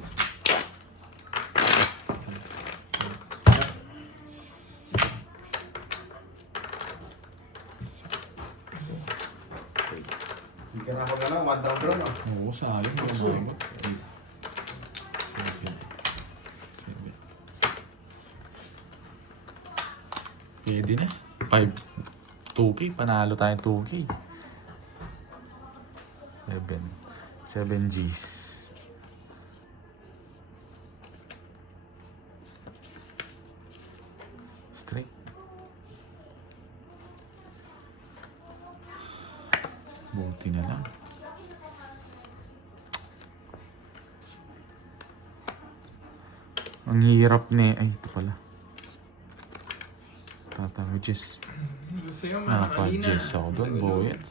Hindi ka na ako na lang. One down draw no? Oo, sayang. Sayang. 7. Pwede na. 5. 2K. Panalo tayong 2K. 7. 7 Gs. Straight. Buti na lang. Ang hirap ni... Ay, ito pala. Tatago, Jess. Gusto yung mga alina. Napa-Jess ako doon, boyet.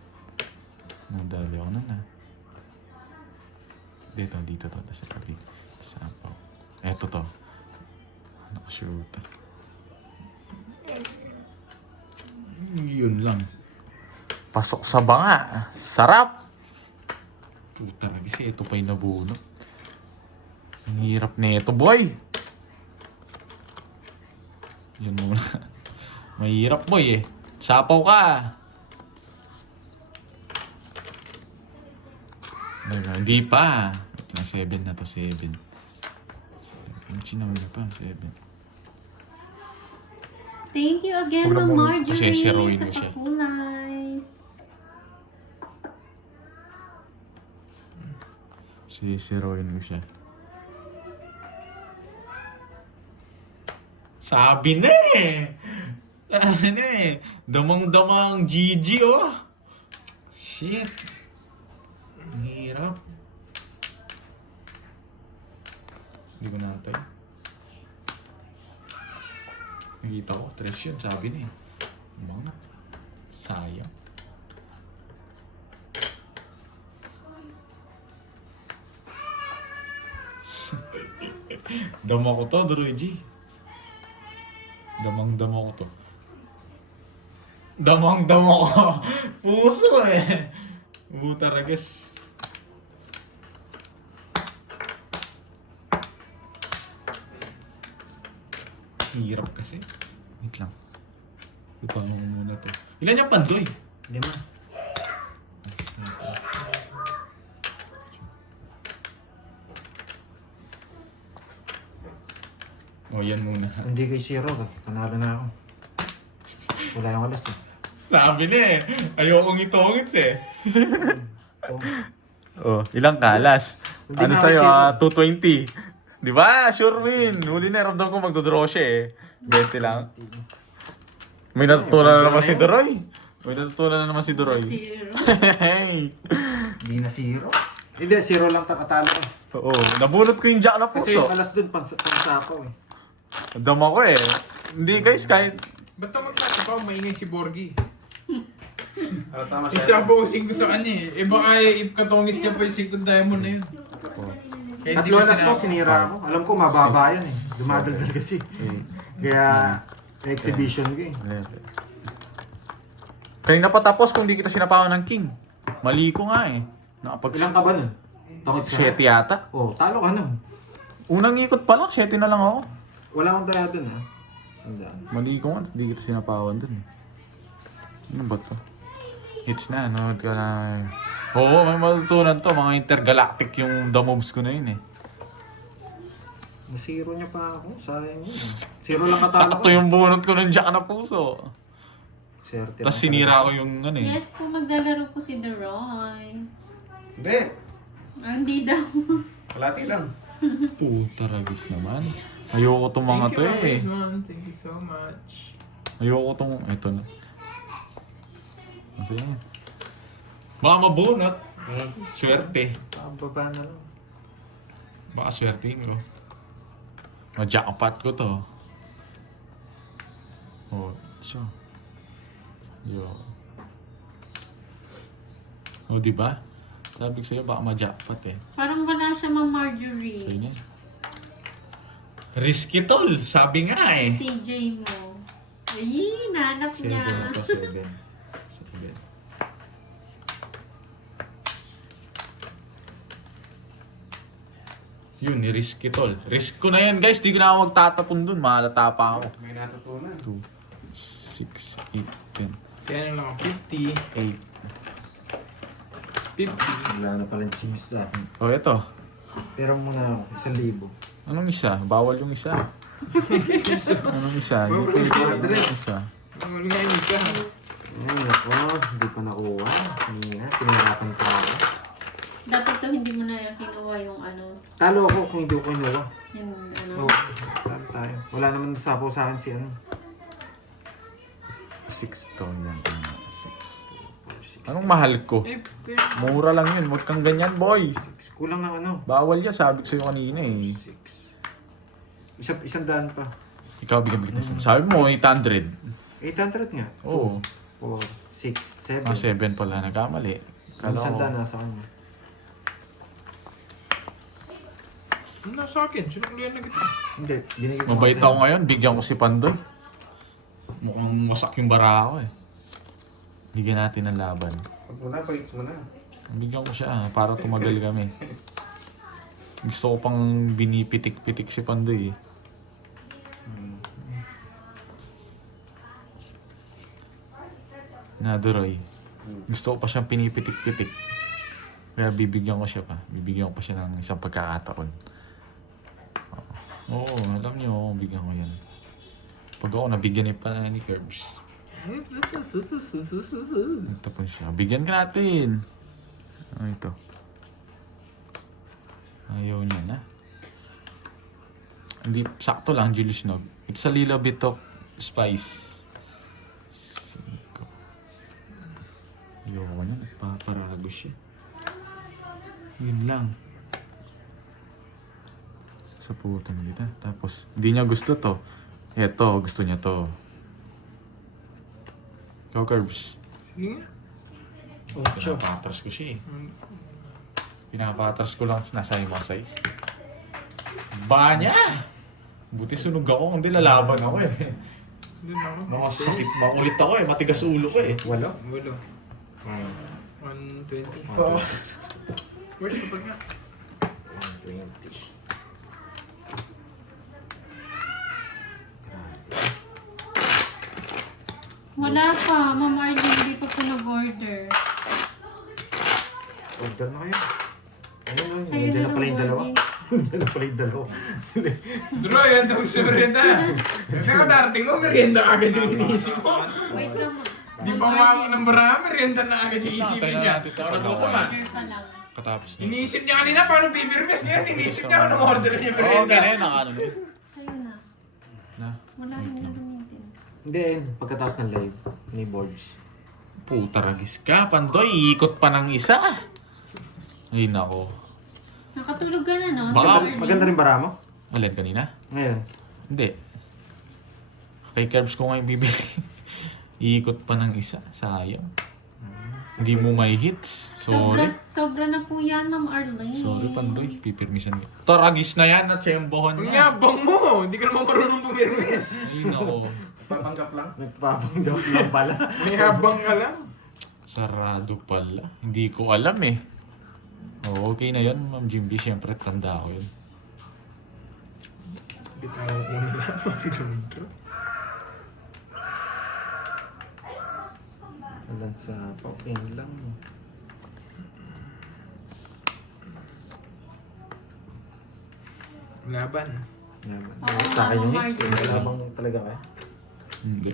Nadali ako na. Dito to. Sa tabi. Sa apaw. Eto to. Nakashoot. Yun lang. Pasok sa banga. Sarap! Puta lagi si ito pa yung nabunot. Ang hirap na ito, boy! Yun muna. Mahirap boy eh. Sapaw ka. Hindi pa. Na 7 na to, 7. Sinawin pa, 7. Thank you again, Huwag na Ma'am mong Marjorie, pasisiruin sa mo siya. pakulay. Sisiroin mo siya. Sabi na eh! Sabi na eh! Damang-damang GG oh! Shit! Ang hirap. Hindi ba natin? Nakita ko, trash yun. Sabi na eh. Mga sayang. Dama ko to, Druji. Damang-dama ko to. Damang-dama ko. Puso eh. Butaragas. Hirap kasi. Wait lang. Ito mo muna to. Ilan yung pandoy? 5. O, yan muna. Hindi kay zero eh. Panalo na ako. Wala yung alas eh. Sabi na eh. Ayokong itongits eh. Oh. Oh, ilang kalas? Hindi Ano na sa'yo? ako 220. Di ba? Sure win. Huli na ramdam ko magdodraw siya eh. 20 lang. May natutunan na naman si Doroy. May natutunan na naman si Doroy. 0. Hey! Hindi na zero. Hindi, zero lang katalo eh. Oo, nabunot ko yung jack na Kasi yung puso. alas dun, pansapaw eh. Dama ko eh. Hindi guys, kahit... Ba't ito magsabi pa, maingay si Borgie? Tama Isa pa using ko sa kanya eh. Eh baka katongit niya pa yung 5 diamond na yun. Kaya hindi Tatlo ko alas ko, sinabi. sinira ako. Alam ko, mababa yan eh. Dumadaldal kasi. Kaya, exhibition ko eh. Kanina pa tapos kung di kita sinapawan ng king. Mali ko nga eh. Nakapag... Ilang ka ba nun? Takot ka? 7 yata. Oh, talo ka nun. Unang ikot pa lang, 7 na lang ako. Wala akong daya dun ah. Sandaan. Mali ko nga, di kita sinapawan dun eh. Ano ba to? Hits na, nanood ka na. Oo, may matutunan to. Mga intergalactic yung the moves ko na yun eh. Nasiro niya pa ako. Sayang yun. Zero lang katalo Sakto yung bunot ko ng jack na puso. Swerte Tapos lang sinira ko yung ano eh. Yes po, maglalaro po si The Roy. Hindi. Ah, hindi daw. Kalati lang. Puta ragis naman. Ayoko tong mga Thank to you, eh. Always Man. Thank you so much. Ayoko tong... Ito na. Kasi yan. Baka mabunot. Swerte. Pababa na lang. Baka swertein ko. Ma-jackpot ko to. Oh, so. Yo. Oh, di ba? Sabi ko sa'yo, baka ma-jackpot eh. Parang wala siya, Ma'am Marjorie. So, yun yan. Risky tol, sabi nga eh. CJ mo. Ay, nahanap niya. 7. Yun, ni-risky tol. Risk ko na yan guys, di ko na ako magtatapon dun. Mahalata pa ako. May natutunan. 2, 6, 8, 10, Kaya lang ako 50. 8. 50. Wala na palang chips sa akin. Oh, eto. Pero muna ako, 1,000. Anong isa? Bawal yung isa. Anong isa? Hindi ko yung isa. Wala nga yung isa. Ay, ako, hindi pa nakuha. Kanina, pinahirapan pa ako. Dapat to hindi mo na kinuha yung ano. Talo ako kung hindi ko kinuha. Yung ano. Oo, talo tayo. Wala naman sapo sa akin si ano. 6 to yan. 6. Anong mahal ko? Eh, Mura lang yun. Huwag kang ganyan, boy. Kulang ng ano. Bawal yan. Sabi ko sa'yo kanina eh. 100 pa. Ikaw bigyan mo kita. Sabi mo, 800. 800 nga. Oo. 4, 6, 7. Ah, 7 pala. Nagkamali. Kala ko. 100 nasa kanya. ano sa akin? Sinuklihan na kita. Hindi, binigay ko Mabait kasi. ako ngayon. Bigyan ko si Pandoy. Mukhang wasak yung bara ako eh. Bigyan natin ng laban. Pag muna, pag-hits mo na. Bigyan ko siya para tumagal kami. Gusto ko pang binipitik-pitik si Pandoy eh. na Duroy. Gusto ko pa siyang pinipitik-pitik. Kaya bibigyan ko siya pa. Bibigyan ko pa siya ng isang pagkakataon. Oo, alam niyo, bigyan ko yan. Pag ako nabigyan pa ni Curbs. Ito po siya. Bigyan ka natin. Ano ito? Ayaw niya na. Hindi, sakto lang, Julius Nog. It's a little bit of spice. Siko. Ayoko na, nagpaparago siya. Yun lang. Sa putang nila. Tapos, hindi niya gusto to. Eto, gusto niya to. Go, Curbs. Sige nga. Pinapatras ko siya eh. Pinapatras ko lang nasa yung mga size. Banya! Buti sunog ako, hindi lalaban ako eh. Doon ako. Nakasakit, makulit ako eh, matigas ulo ko eh. Walo? Walo. 120. Where's the pagka? 120. Wala pa. Ma'am Arlene, hindi pa po nag-order. Order na kayo. Ayun, Sa'yo nandiyan na na pala yung dalawa. boarding. Nandiyan na pala yung dalawa. Droy, yan daw sa merienda. Kaya darating mo, merienda agad yung iniisip mo. Wait lang. Di pa umabot ng marami, merienda na agad yung isipin niya. Nagutom ah. Order pa lang. Katapos na. Iniisip niya kanina paano pipirmes ngayon, iniisip niya kung anong order niya Oo, merienda. ganyan, nakano na. Sa'yo na. Na. Wala rin gagamitin. Hindi, pagkatapos ng live ni Boards. Puta ragis ka, Pandoy. Iikot pa ng isa. Ay, nako. Nakatulog ka na, no? Baka- Maganda rin bara mo? Alin kanina? Ngayon. Hindi. Kay Curbs ko ngayon bibili. Iikot pa ng isa. Sayang. Hindi mo may hits. Sorry. Sobra na po yan, Ma'am Arlene. Sorry, Pandoy. Pipirmisan ko. Toragis na yan at tsembohan Ang na. yabang mo, hindi ka naman marunong pumirmes. Ay, nako. Papanggap lang. Nagpapanggap lang pala. May habang ka lang. Sarado pala. Hindi ko alam eh. Oh, okay na yun, Ma'am Jimby. Siyempre, tanda ko yun. Bitawan ko na lang. Walang sa okay lang. Laban. Yaman. Oo, Sa akin yung Mama hits. Marjorie. Labang talaga kayo. Hindi.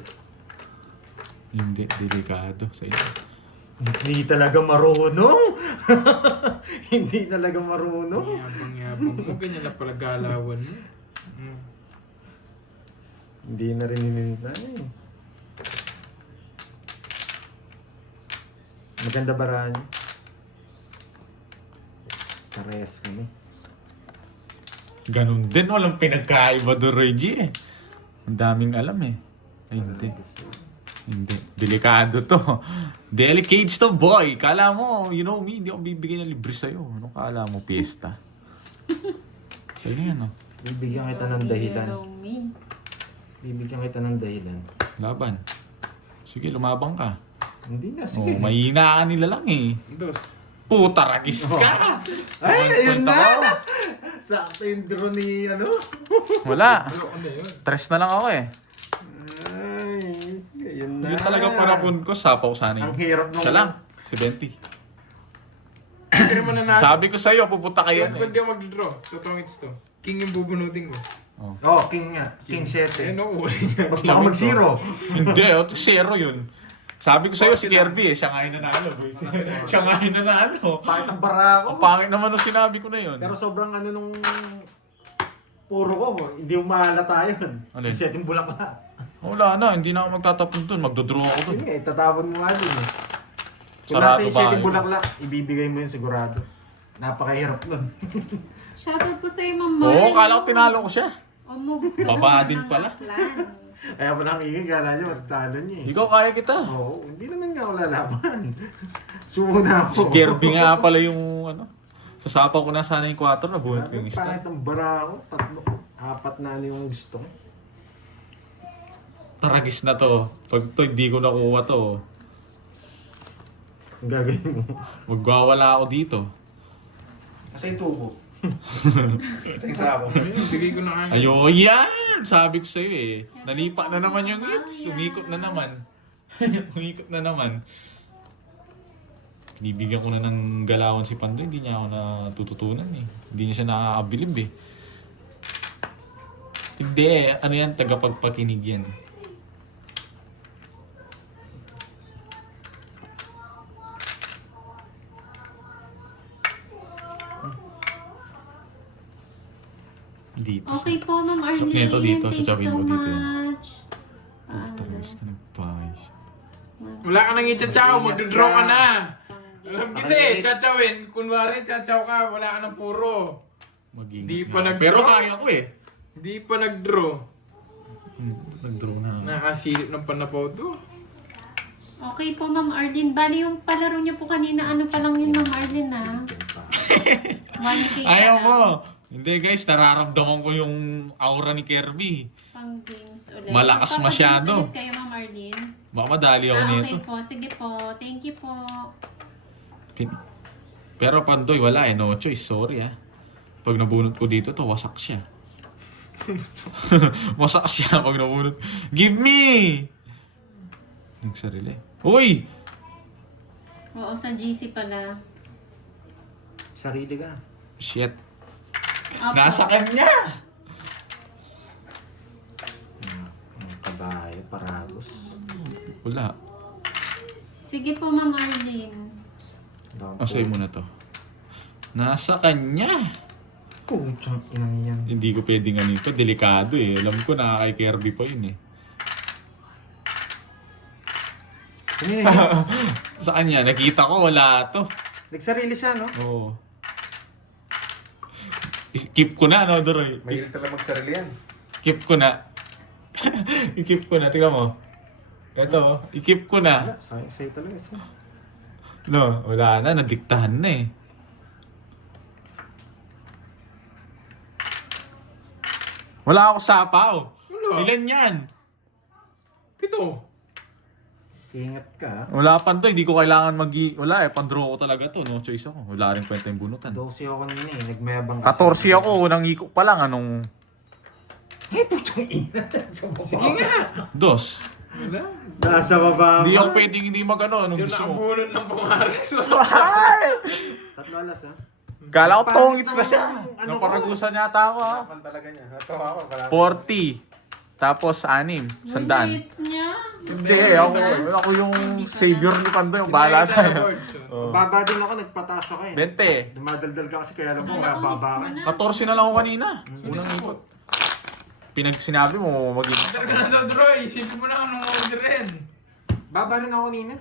Hindi. Delikado sa iyo. Hindi talaga marunong. Hindi talaga marunong. Ang yabang mo, ganyan na pala galawan mo. Hindi na rin ininintay. Maganda baraan. Parehas kami. Ganun din. Walang pinagkaiba doon, Reggie eh. Ang daming alam eh. Ay, hindi. Hindi. Delikado to. Delicate to, boy. Kala mo, you know me, hindi ako bibigyan ng libre sa'yo. Anong kala mo, piyesta? Sa'yo na yan, oh. Bibigyan kita ng dahilan. Hello, me. Bibigyan kita ng dahilan. Laban. Sige, lumabang ka. Hindi na, Oh, sige. mahinaan nila lang eh. Dos. Puta, ragis ka! Ay, ayun Punta na! ko. Sakto yung drone ni ano. Wala. Ano yun? Tres na lang ako eh. Ay, ayun na. Yun talaga panapon ko. Sapaw sana yun. Ang hirap nung... Isa lang. Si Benti. Hindi naman nanalo. Sabi ko sa'yo, pupunta kayo yan Pwede eh. ako mag-draw. Totoong hits to. King yung bubunutin ko. Oh, king nga. King 7. Ayun o, uli niya. Baka mag-zero. Hindi, zero yun. Sabi ko sa'yo, si Kirby eh. Siya nga yung nanalo. boy. Siya nga yung nanalo. Bakit ang bara Ang ako? pangit naman nung sinabi ko na yun. Pero sobrang ano nung... Puro ko, hindi mo mahalata yun. Alin? 7 bulaklak. Wala na, hindi na ako magtatapon dun. Magdodraw ako dun. Yun nga, itatapon mo nga dun eh. Kung Sarado nasa yung ba 7 yun? bulaklak, ibibigay mo yun sigurado. Napakahirap nun. Shoutout po sa'yo, Ma'am Oo, Marlene. kala ko tinalo ko siya. Baba Baba din pala. Kaya pa nakikig, kala nyo matatalo niya eh. Ikaw kaya kita. Oo, hindi naman nga ako lalaban. Sumo na Si ako. Kirby nga pala yung ano. Sasapaw ko na sana yung 4, nabuhat ko yung Pangit isa. ang bara ako. 3, 4 na ano yung gusto ko. Taragis na to. Pag to, hindi ko nakuha to. Ang gagawin mo. Magwawala ako dito. Kasi yung tubo. Ito yung sako. Ayun, bigay ko na nga. Ayo, yan! Sabi ko sa'yo eh. Nalipa na naman yung hits. Umikot na naman. Umikot na naman. Binibigyan ko na ng galawan si Pandoy, hindi niya ako natututunan eh. Hindi niya siya nakakabilib eh. Hindi eh, ano yan, tagapagpakinig yan. Dito. Okay po, Ma'am Sarap Arlene. nito dito, Thank you sasabihin so mo dito yan. much. Tapos ka nagpahis. Wala ka nang itsachaw, magdodraw ka na. Alam kita eh, tsachawin. Kunwari, tsachaw ka, wala ka ng puro. Mag-ingat Di na. pa nag-draw. Pero kaya ko eh. Hindi pa nag-draw. Nag-draw na. Nakasilip ng panapaw to. Okay po, Ma'am Arlene. Bali yung palaro niyo po kanina, ano pa lang yun, Ma'am Arlene, ha? 1K pa Ayaw lang. ko. Hindi guys, nararamdaman ko yung aura ni Kirby. Pang games ulit. Malakas Magpapagames masyado. ulit kayo, Ma'am Arlene. Baka madali ako Okay nito. po. Sige po. Thank you po. Pero Pandoy, wala eh. No choice. Sorry ah. Pag nabunot ko dito, to wasak siya. Wasak siya pag nabunot. Give me! Nagsarili. Uy! Oo, sa GC pala. Sarili ka. Shit. Opo. Nasa kanya! Ang kabayo, paragos. Wala. Sige po, Ma'am Arlene. Asay mo na to. Nasa kanya! Puchang inang yan. Hindi ko pwedeng ganito. Delikado eh. Alam ko na kay Kirby pa yun eh. Eh, Sa kanya, nakita ko wala to. nagsarili siya, no? Oo. Keep ko na, no, Doroy? Mahilig talaga magsarili yan. Keep ko na. I-keep ko na. Tingnan mo. Ito, i-keep ko na. Wala, sa'yo talaga siya. No, wala na. Nadiktahan na eh. Wala ako sapaw. Wala. Ilan yan? 7. Ingat ka, ha? Wala pa to. Hindi ko kailangan wala eh. Pandraw ko talaga to. No choice ako. Wala rin kwenta yung bunutan. 12 ako kanina eh. Nagmayabang ka. 14 ako. Unang iko pa lang. Anong... Eh, putang ina. Sa baba. Sige nga. Dos. Wala. Nasa baba. Hindi ako pwedeng hindi mag-ano. Anong Yung gusto mo? nakabunot ng pangares. Tatlo alas, ha? Kala ko tongits na Pangit siya. ng ano ko. Naparagusan yata ako ha. Harapan talaga niya. Natawa ako. Wala. 40. Tapos 6. Sandaan. Hits niya. Hindi, ako yung savior ni Pandoy. Yung bahala sa'yo. Oh. Baba din ako, nagpataas ako eh. 20. Dumadaldal ka kasi kaya alam ko, Wala mababa akong ka. hits mo na. 14 na lang ako kanina. Unang ikot. Pinag sinabi mo, Order ka na daw, Droy. Isipin mo na anong orderin. Baba rin ako kanina.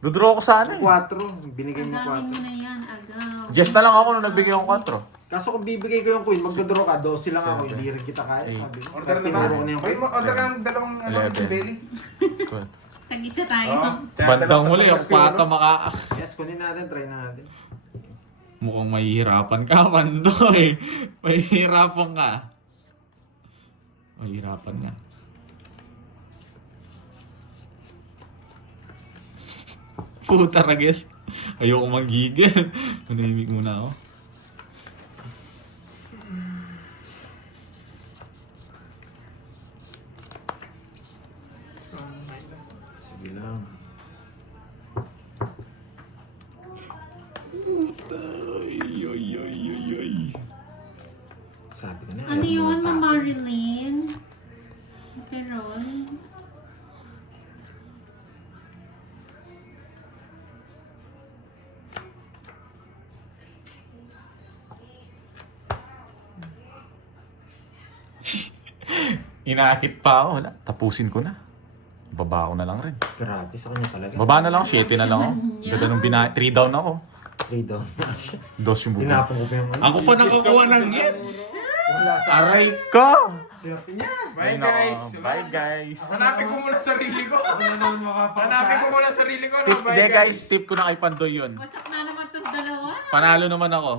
Dodraw ko sana eh. 4. Binigay mo Agawin mo 4. na yan, agaw. Just na lang ako nung nagbigay ng 4. Kaso kung bibigay ko yung coin, magdodraw ka, 12 lang ako, hindi rin kita kaya. Sabi ko. Order na ba? Tinuro ko na yung Oy, order ka ng dalawang ano, 11. si Belly. Tag-isa tayo. Bandang huli, ako pata maka... Yes, kunin natin, try natin. Mukhang mahihirapan ka, Pandoy. Mahihirapan ka. Mahihirapan nga. Puta na guys. Ayoko manggigil. Manahimik muna ako. Sige lang. Ay, ay, ay, ay, ay. Sabi ko na. Ano ayaw mo yun, Ma'am matapon. Marilyn? Peron? Inaakit pa ako. Wala. Tapusin ko na. Baba ko na lang rin. Grabe, sa kanya talaga. Baba na lang, 7 na lang ako. Ganda nung 3 down ako. 3 down. 2 yung bubo. Tinapon ko pa yung ano. Ako pa nakakuha ng hits. Wala sa Aray ka! swerte niya. Bye, Ay, nako. guys. Bye guys. Hanapin ko muna sarili ko. Ano naman Hanapin ko muna sarili ko. Tip, Bye, de guys, tip ko na kay Pandoy yun. Wasak na naman itong dalawa. Panalo naman ako.